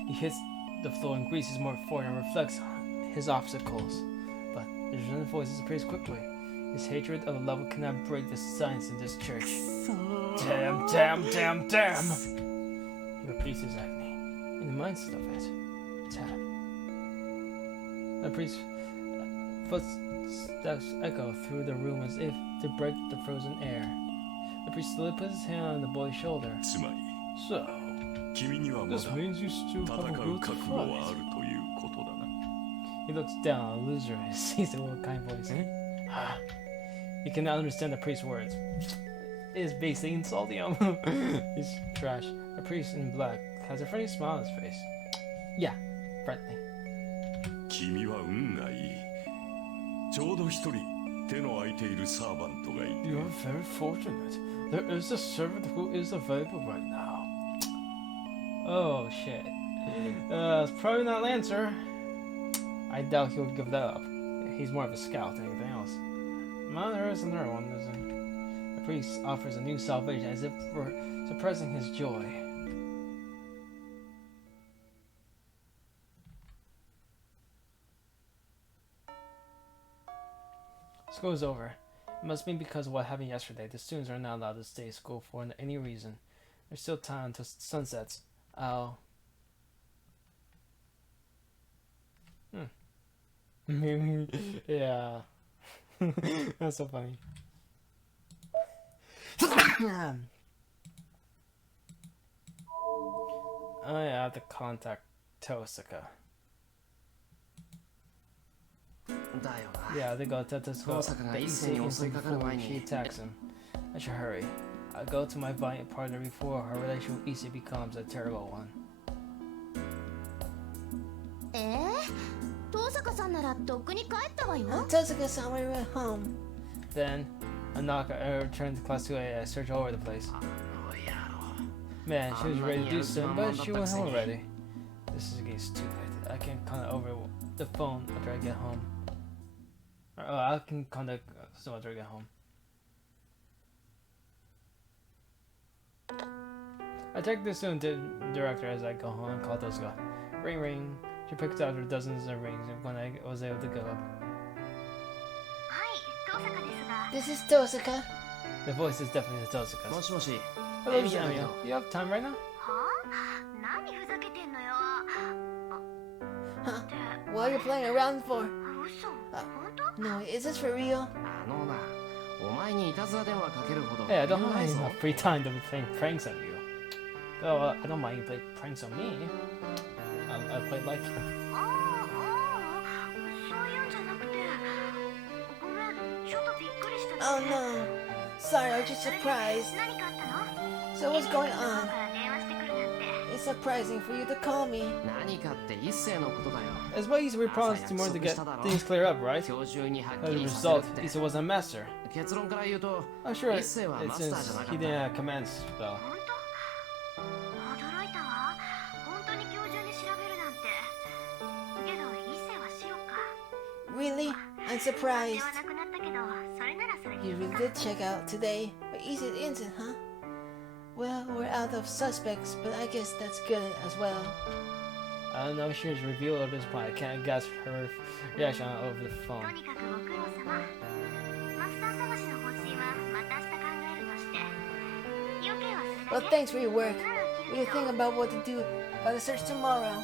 he hits the floor and greases more forward and reflects on his obstacles. But his resentful voice disappears quickly. His hatred of the level cannot break the silence in this church. そう Damn, damn, damn, damn! He repeats his agony. In the mindset of it, tap. The priest's footsteps echo through the room as if to break the frozen air. The priest slowly puts his hand on the boy's shoulder. つまり So, 君にはまだ this means you still 戦 have a う will to 覚悟はあ fight. るということだな He looks down on the loser and sees it with a kind voice. Ah. He cannot understand the priest's words. It is basically insulting him. He's trash. The priest in black has a friendly smile on his face. Yeah, friendly. 君は運がいいちょうど一人手の空いているサーバントがいて You are very fortunate. There is a servant who is available right now. Oh shit. It's probably not Lancer. I doubt he'll give that up. He's more of a scout than anything else. Well, there is another one, isn't there? The priest offers a new salvation as if for suppressing his joy. School is over. It must be because of what happened yesterday. The students are not allowed to stay at school for any reason. There's still time until sunsets. I'll... yeah. That's so funny. I have to contact Tosaka. だよな Yeah, they go to Tosaka. Tosakaが But 一斉 Issei に襲い instantly かかる before 前に she attacks him. I should hurry. I'll go to my valiant partner before her relation with Issei becomes a terrible one. 登坂さんならとっくに帰ったわよ Tosaka-san, we're at home. Then, a knock returned to class 2A. I searched all over the place. あの野郎 Man, she was ready to do something, but she went home Mama, already. This is getting stupid. I can contact over the phone after I get home. Oh, I can contact someone after I get home. I check the student director as I go home and call Tosaka. Ring ring. She picked out her dozens of rings when I was able to go up. はい登坂ですが This is Tosaka. The voice is definitely も Tosaka's. しもし Hello, Amy, Samuel. You have time right now? はあ何ふざけてんのよ Huh? って What are you playing around for? 嘘本当 No, is this for real? あのなお前にいたずら電話かけるほど Hey, I don't 余裕な mind いぞ enough free time to be playing pranks on you. Though I don't mind you play pranks on me. I play like you. そういうんじゃなくてごめんちょっとびっくりした Oh no. Sorry, I was just surprised. 何かあったの So what's going エミリーの on? 方から電話してくるなんて It's surprising for you to call me. 何かって一斉のことだよ As well, Issa, we promised tomorrow to get things cleared up, right? 今日中にはっ As き a りさせる result, って Issa wasn't a master. 結論から言うと I'm sure Isseiは it's マスターじゃ since なか he った didn't have command spell. 本当驚いたわ本当に今日中に調べるなんてけど一世は白か Really? I'm 手 surprised. はなくなったけどそれならそれ You で really did check out today, but easy isn't, huh? Well, we're out of suspects, but I guess that's good as well. I don't know if she was revealed at this point. I can't guess her reaction over the と phone. にかくご苦労様マスター探しの方針はまた明日か Well, thanks for your work. We'll think about what to do by the search tomorrow.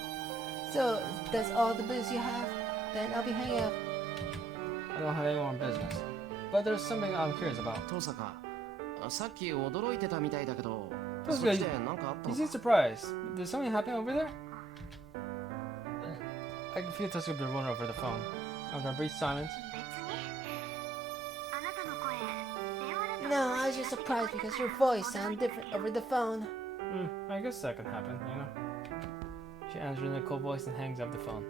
So, that's all the business you have? Then I'll be hanging out. I don't have any more business. But there's something I'm curious about. 遠坂、さっき驚いてたみたいだけど、遠坂、そっちで何かあったの You か seem surprised. Did something happen over there? I can feel Tetsuya be running over the phone. After a brief silence. 別にあなたの声電話だと No, I was just surprised because your voice sounded different over the phone. I guess that could happen, you know. She answers in a cold voice and hangs up the phone.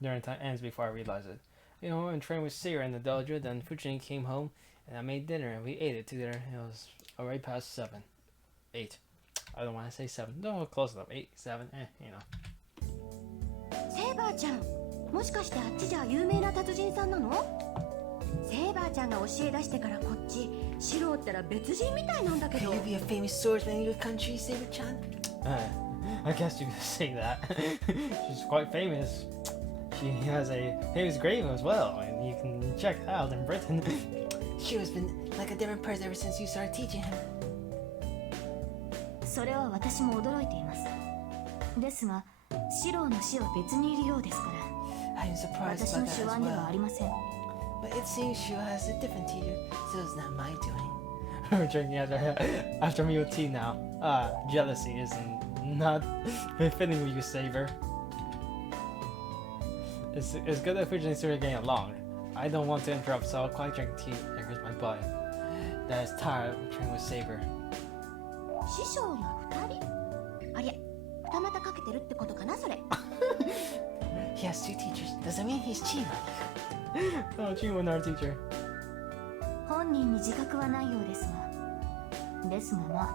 Dinner time ends before I realize it. You know, and trained with Sarah in the dojo, then Fujin came home and I made dinner and we ate it together. It was already past 7. 8. I don't want to say 7. No, close enough. 8, 7, you know. セーバーちゃん、もしかしてあっちじゃ有名な達人さんなの？セーバーちゃんが教え出してからこっち、シローったら別人みたいなんだけ Could ど。 you be a famous swordsman in your country, Saber-chan? I guess you could say that. She's quite famous. She has a famous grave as well, and you can check it out in Britain. Shiro's been like a different person ever since you started teaching him. それは私も驚いています。ですがシローの死は別にいるようですから I'm surprised 私 about の that 手 as 腕ではあり well. ません。 But it seems Shiro has a different teacher, so it's not my doing. We're drinking after meal tea now. Jealousy is not befitting you, Saber. It's good that Fujin and Suri are getting along. I don't want to interrupt, so I'll quietly drink tea and here's my body. That is tired of training with Saber. 師匠が2人？ありゃ、二股かけてるってことかなそれ。 He has 2 teachers. Does that mean he's cheating? Oh, Chimo, our teacher. 本人に自覚はないようですがまあ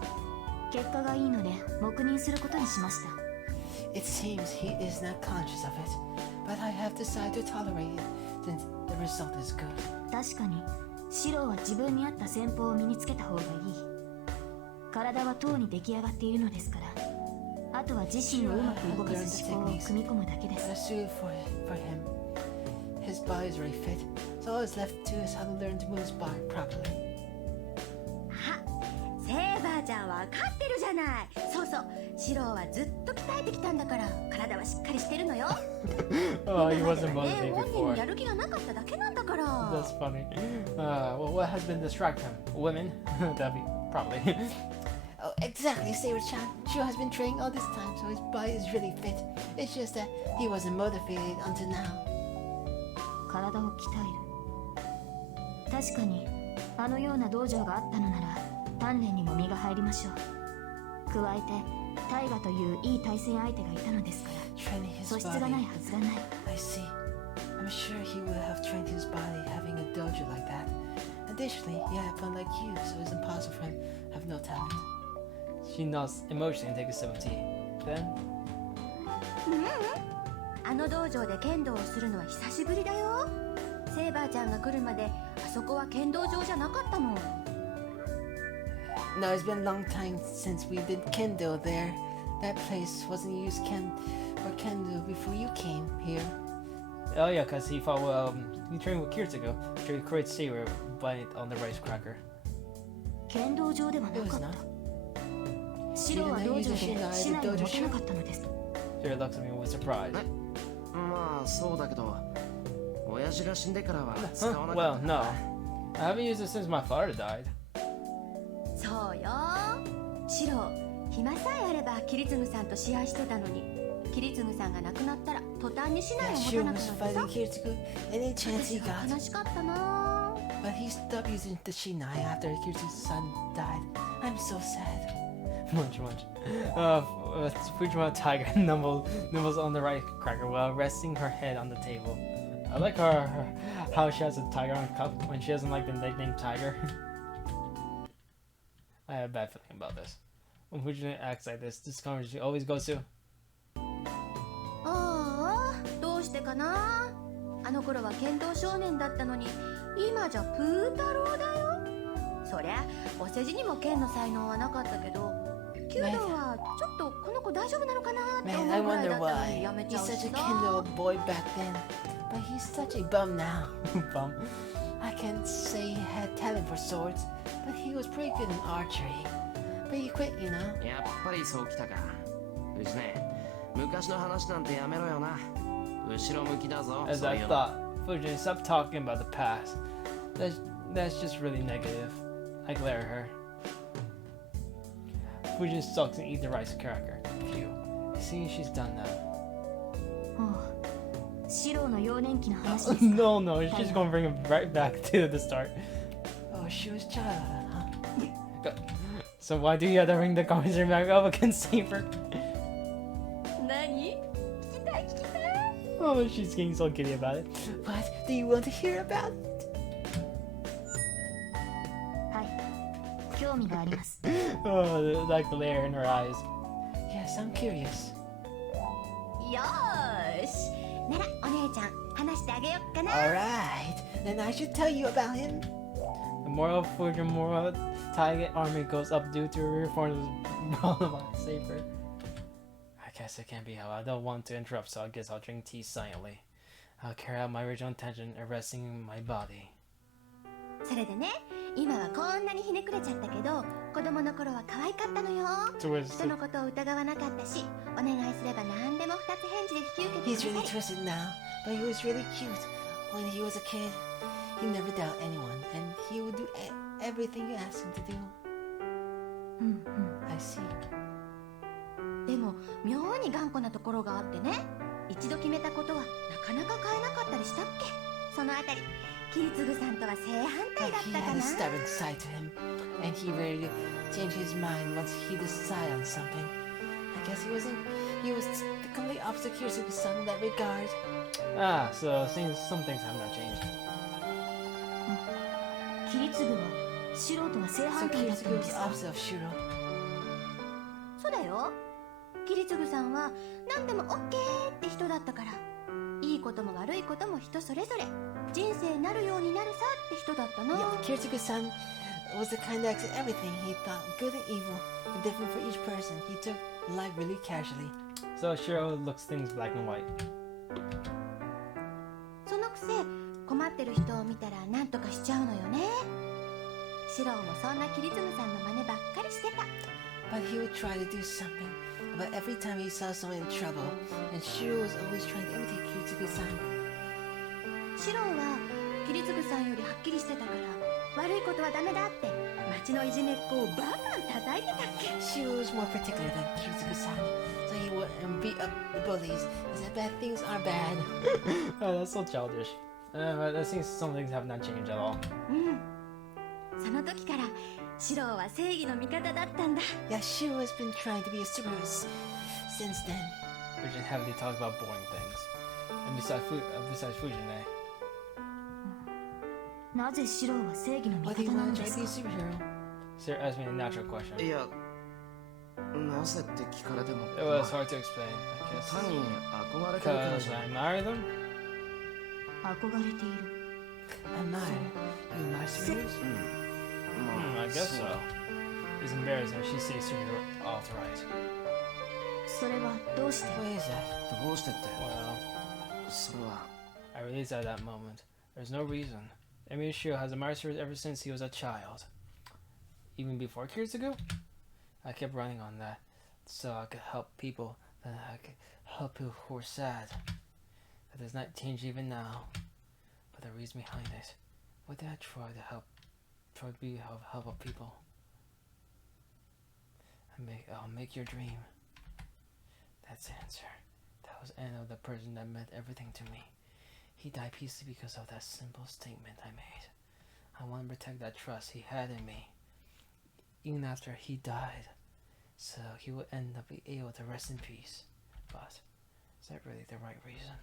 結果がいいので黙認することにしました。 It seems he is not conscious of it, but I have decided to tolerate it since the result is good. 確かにシローは自分に合った戦法を身につけた方がいい。体はとうに出来上がっているのですから、あとは自身をうまく動かす思考を組み込むだけで That are す。 suited for him. His body is very fit, so all that's left to is how to learn to move his body properly. あ、セーバーちゃんわかってるじゃない。そうそう、シローはずっと鍛えてきたんだから体はしっかりしてるのよ。 Oh, he 今まで wasn't はね、 motivated 本人 before. にやる気がなかっただけなんだから。 That's funny. Well, what has been distracting him? Women? That'd be probably. Oh, exactly, Saber-chan. Shiro has been training all this time, so his body is really fit. It's just that he wasn't motivated until now. 体を鍛える。確かにあのような道場があったのなら鍛錬にも身が入りましょう。加えて大河といういい対戦相手がいたのですから Training his 素質がない body. はずがない。 I see. I'm sure he would have trained his body having a dojo like that. Additionally, he had fun like you, so it's impossible for him to have no talent. She nods emotionally and takes a sip of tea. Then, あの道場で剣道をするのは久しぶりだよ。セーバーちゃんが来るまであそこは剣道場じゃなかったもん。 No, it's been a long time since we did kendo there. That place wasn't used for kendo before you came here. oh yeah, because he fought, he trained with Kirtsugo to create Saber by it on the rice cracker. 剣道場ではな It か was っ not. た。シローは道場で市内に持てなかったのです。 Sarah looks at me with surprise. まあそうだけど親父が死んでからは使 Huh? わなか Well, った。 no. I haven't used it since my father died. そうよ。シロー、暇さえあればキリツグさんと試合してたのに、キリツグさんが亡くなったら途端に市内 Yeah, を持 Shiro たなく was なって fighting さ。 Kirtsugu any chance he 私は got. 悲しかったな。 But he stopped using the Shinai after Kirtsugu's son died. I'm so sad. Munch. Fujima Tiger nibbles on the rice cracker while resting her head on the table. I like how she has a tiger on a cup when she doesn't like the nickname Tiger. I have a bad feeling about this. When Fujima acts like this conversation always goes to. ああ、どうしてかな。あの頃は剣道少年だったのに、今じゃプー太郎だよ。そりゃお世辞にも剣の才能はなかったけど、弓道はちょっとこの子大丈夫なのかなって Man, 思 I うぐらい wonder だったの why. にやめち He's ゃう such し a な。 kendo boy back then. But he's such a bum now. Bum. I can't say he had talent for swords, but he was pretty good in archery. But he quit, you know. やっぱりそうきたか。藤ね、昔の話なんてやめろよな。後ろ向きだぞ。 As そう I いうの。 thought, Fujin, stop talking about the past. That's just really negative. I glare at her. Fujin sucks and eat the rice cracker. Phew. Seeing she's done that. おうシロの幼年期の話ですか No, no, she's gonna bring him right back to the start. Oh, she was childhood, huh? So why do you have to bring the conversation back up against Saber? 何？聞きたい聞きたい。 Oh, she's getting so giddy about it. What do you want to hear about? はい興味があります Oh, that glare in her eyes. Yes, I'm curious. よーし。ならお姉ちゃん話してあげよっかな。 Alright, then I should tell you about him. The moral Fujin moral Tiger army goes up due to reforms brought by Saber. I guess it can't be how I don't want to interrupt, so I guess I'll drink tea silently. I'll carry out my original intention of resting my body. それでね、今はこんなにひねくれちゃったけど、子供の頃は可愛かったのよ。 Towards 人のことを疑わなかったし、お願いすれば何でも二つ返事で引き受け He's てく really ださい。 twisted now, but he was really cute. When he was a kid, he never doubted anyone, and he would do everything you asked him to do. うんうん I see. でも妙に頑固なところがあってね、一度決めたことはなかなか変えなかったりしたっけ。そのあたりキリツグさんとは正反 But 対だっ he たか had a な。 stubborn side to him, and he rarely changed his mind once he decided on something. I guess he was the complete opposite of Kirisuke's son in that regard. Ah, so some things have not changed. キリツグはシロとは正 So 反対だった Kirisuke んで was す the か opposite of Shiro. そうだよ。キリツグさんは何でもオッケーって人だったから、いいことも悪いことも人それぞれ、人生なるようになるさって人だったな。 Yeah, Kirisuke-san was the kind that accepted everything. He thought good and evil and different for each person. He took life really casually. So Shiro looks things black and white. そのくせ困ってる人を見たら何とかしちゃうのよね。シロもそんなキリツグさんの真似ばっかりしてた。 But he would try to do something. But every time he saw someone in trouble, and Shiro was always trying to imitate Kirisuke-san. シロはキリツグさんよりはっきりしてたから悪いことはダメだって町のいじめっ子をバンバン叩いてたっけ。 Shiro was more particular than Kirisuke-san, so he wouldn't beat up the bullies. He said bad things are bad. Oh, that's so childish. But it seems some things have not changed at all. その時からシロは正義の味方だったんだ。 Yeah, Shiro has been trying to be a superhero since then. Fujin heavily talks about boring things. And besides Fujin, なぜシロは正義の Why 味 do you 方な want の to で try す to be a か superhero? Sarah asked me a natural question. いや、なぜって聞かれても。 It was hard to explain, I guess. 単に憧れてるから Because じゃ。 I married them? 憧れている Am I? You my superheroes? I guess so. It's embarrassing if she says superhero authorized. それはどうして What is that? どうしてって。 Well, それは。 I realized at that moment, there's no reason. Emi Shiro has admired her ever since he was a child. Even before Kirisuke, I kept running on that, so I could help people, that I could help people who were sad. That does not change even now. But the reason behind it, what did I try to help people? I'll make your dream. That's the answer. That was the end of the person that meant everything to me. He died peacefully because of that simple statement I made. I want to protect that trust he had in me, even after he died, so he would end up being able to rest in peace. But is that really the right reason?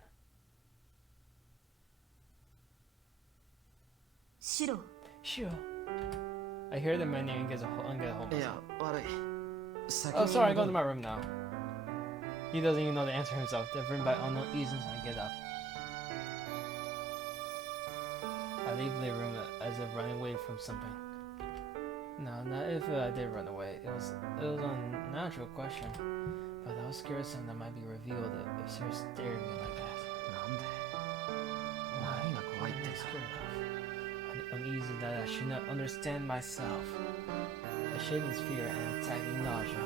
シロ Shiro. I hear the menu and get a hold いや myself. 悪い先 Oh, に sorry, go 戻 to る my room now. He doesn't even know the answer himself. Different by unknown reasons, I get up. I leave the room as if running away from something. No, not if I did run away. It was a natural question. But I was scared something that might be revealed if Sarah stared at me like that. なんで何が怖いって What am I scared of? I uneasy that I should not understand myself. I shaved his fear and attacking nausea.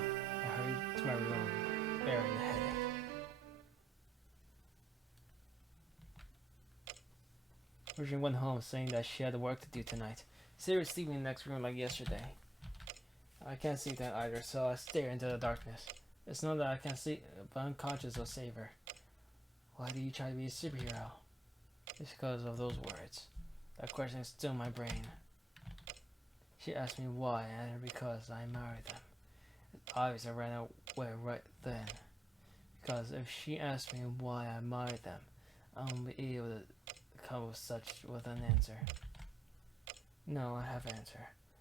I hurried to my room, bearing a headache. Virgin went home saying that she had work to do tonight. Sarah was sleeping in the next room like yesterday. I can't sleep that either, so I stare into the darkness. It's not that I can't sleep, but I'm conscious will save her. Why do you try to be a superhero? It's because of those words. That question is still in my brain. She asked me why, and I answered because I married them. It's obvious I ran away right then. Because if she asked me why I married them, I won't be able to come with an answer. No, I have an answer.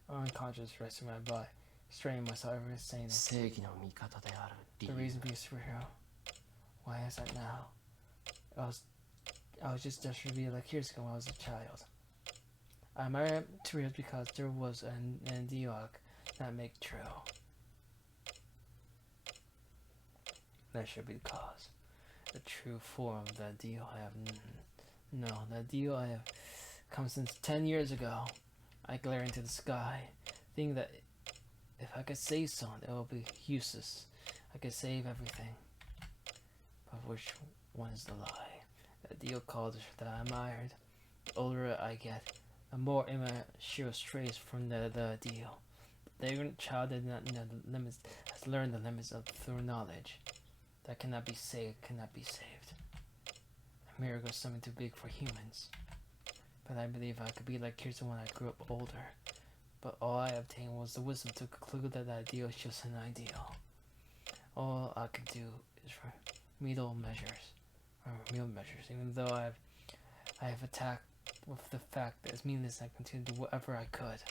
I'm unconscious, resting my body, straining myself every saying it. 正義の味方である理 The 由 reason to be a superhero. Why is that now? I was just desperate to be like years ago when I was a child. I married Therese because there was an ideologue that make true. That should be the cause. The true form of the ideal I have. No, the ideal I have come since 10 years ago. I glare into the sky, thinking that if I could save someone, it will be useless. I could save everything. But which one is the lie? The ideal culture that I admired. The older I get, the more immature strays from the ideal. The ignorant child that not know the limits has learned the limits of through knowledge. That cannot be saved, cannot be saved. A miracle is something too big for humans. But I believe I could be like Kirsten when I grew up older. But all I obtained was the wisdom to conclude that the ideal is just an ideal. All I could do is remedial measures, even though I have attacked with the fact that it's meaningless. I continue to do whatever I could.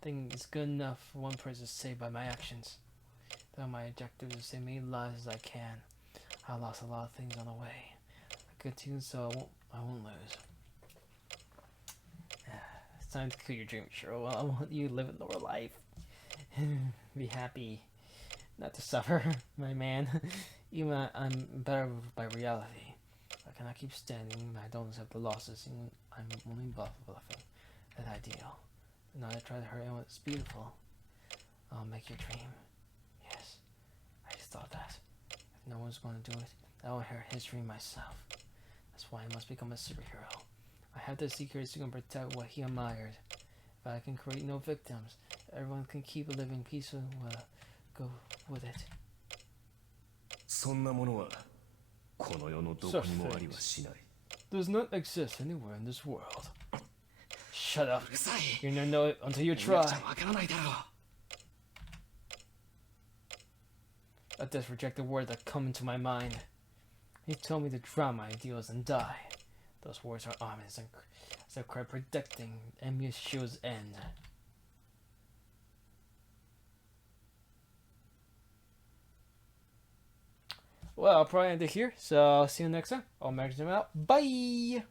Thinking it's good enough for one person to save by my actions. Though my objective is to save many lives as I can. I lost a lot of things on the way. I continue so I won't lose. It's time to kill your dream, Cheryl. Well, I want you to live a normal life. Be happy. Not to suffer, my man. Even I'm better by reality. I cannot keep standing. I don't accept the losses. Even I'm only bluffing. That ideal. Now I try to hurry on. It's beautiful. I'll make your dream. Yes. I just thought that. If no one's going to do it, I will inherit his dream myself. That's why I must become a superhero. I have the secrets to protect what he admired. If I can create no victims, everyone can keep living peacefully. Go with it. そんなものはこの世のどこにもありはしない。 Does not exist anywhere in this world. Shut up. うるさい You're gonna know it until you じゃ try. わからないだろう Let this reject the word that come into my mind. He told me to drop my ideals and die. Those words are ominous as I cry predicting Emmy's end. Well, I'll probably end it here, so I'll see you next time. I'll out. Bye!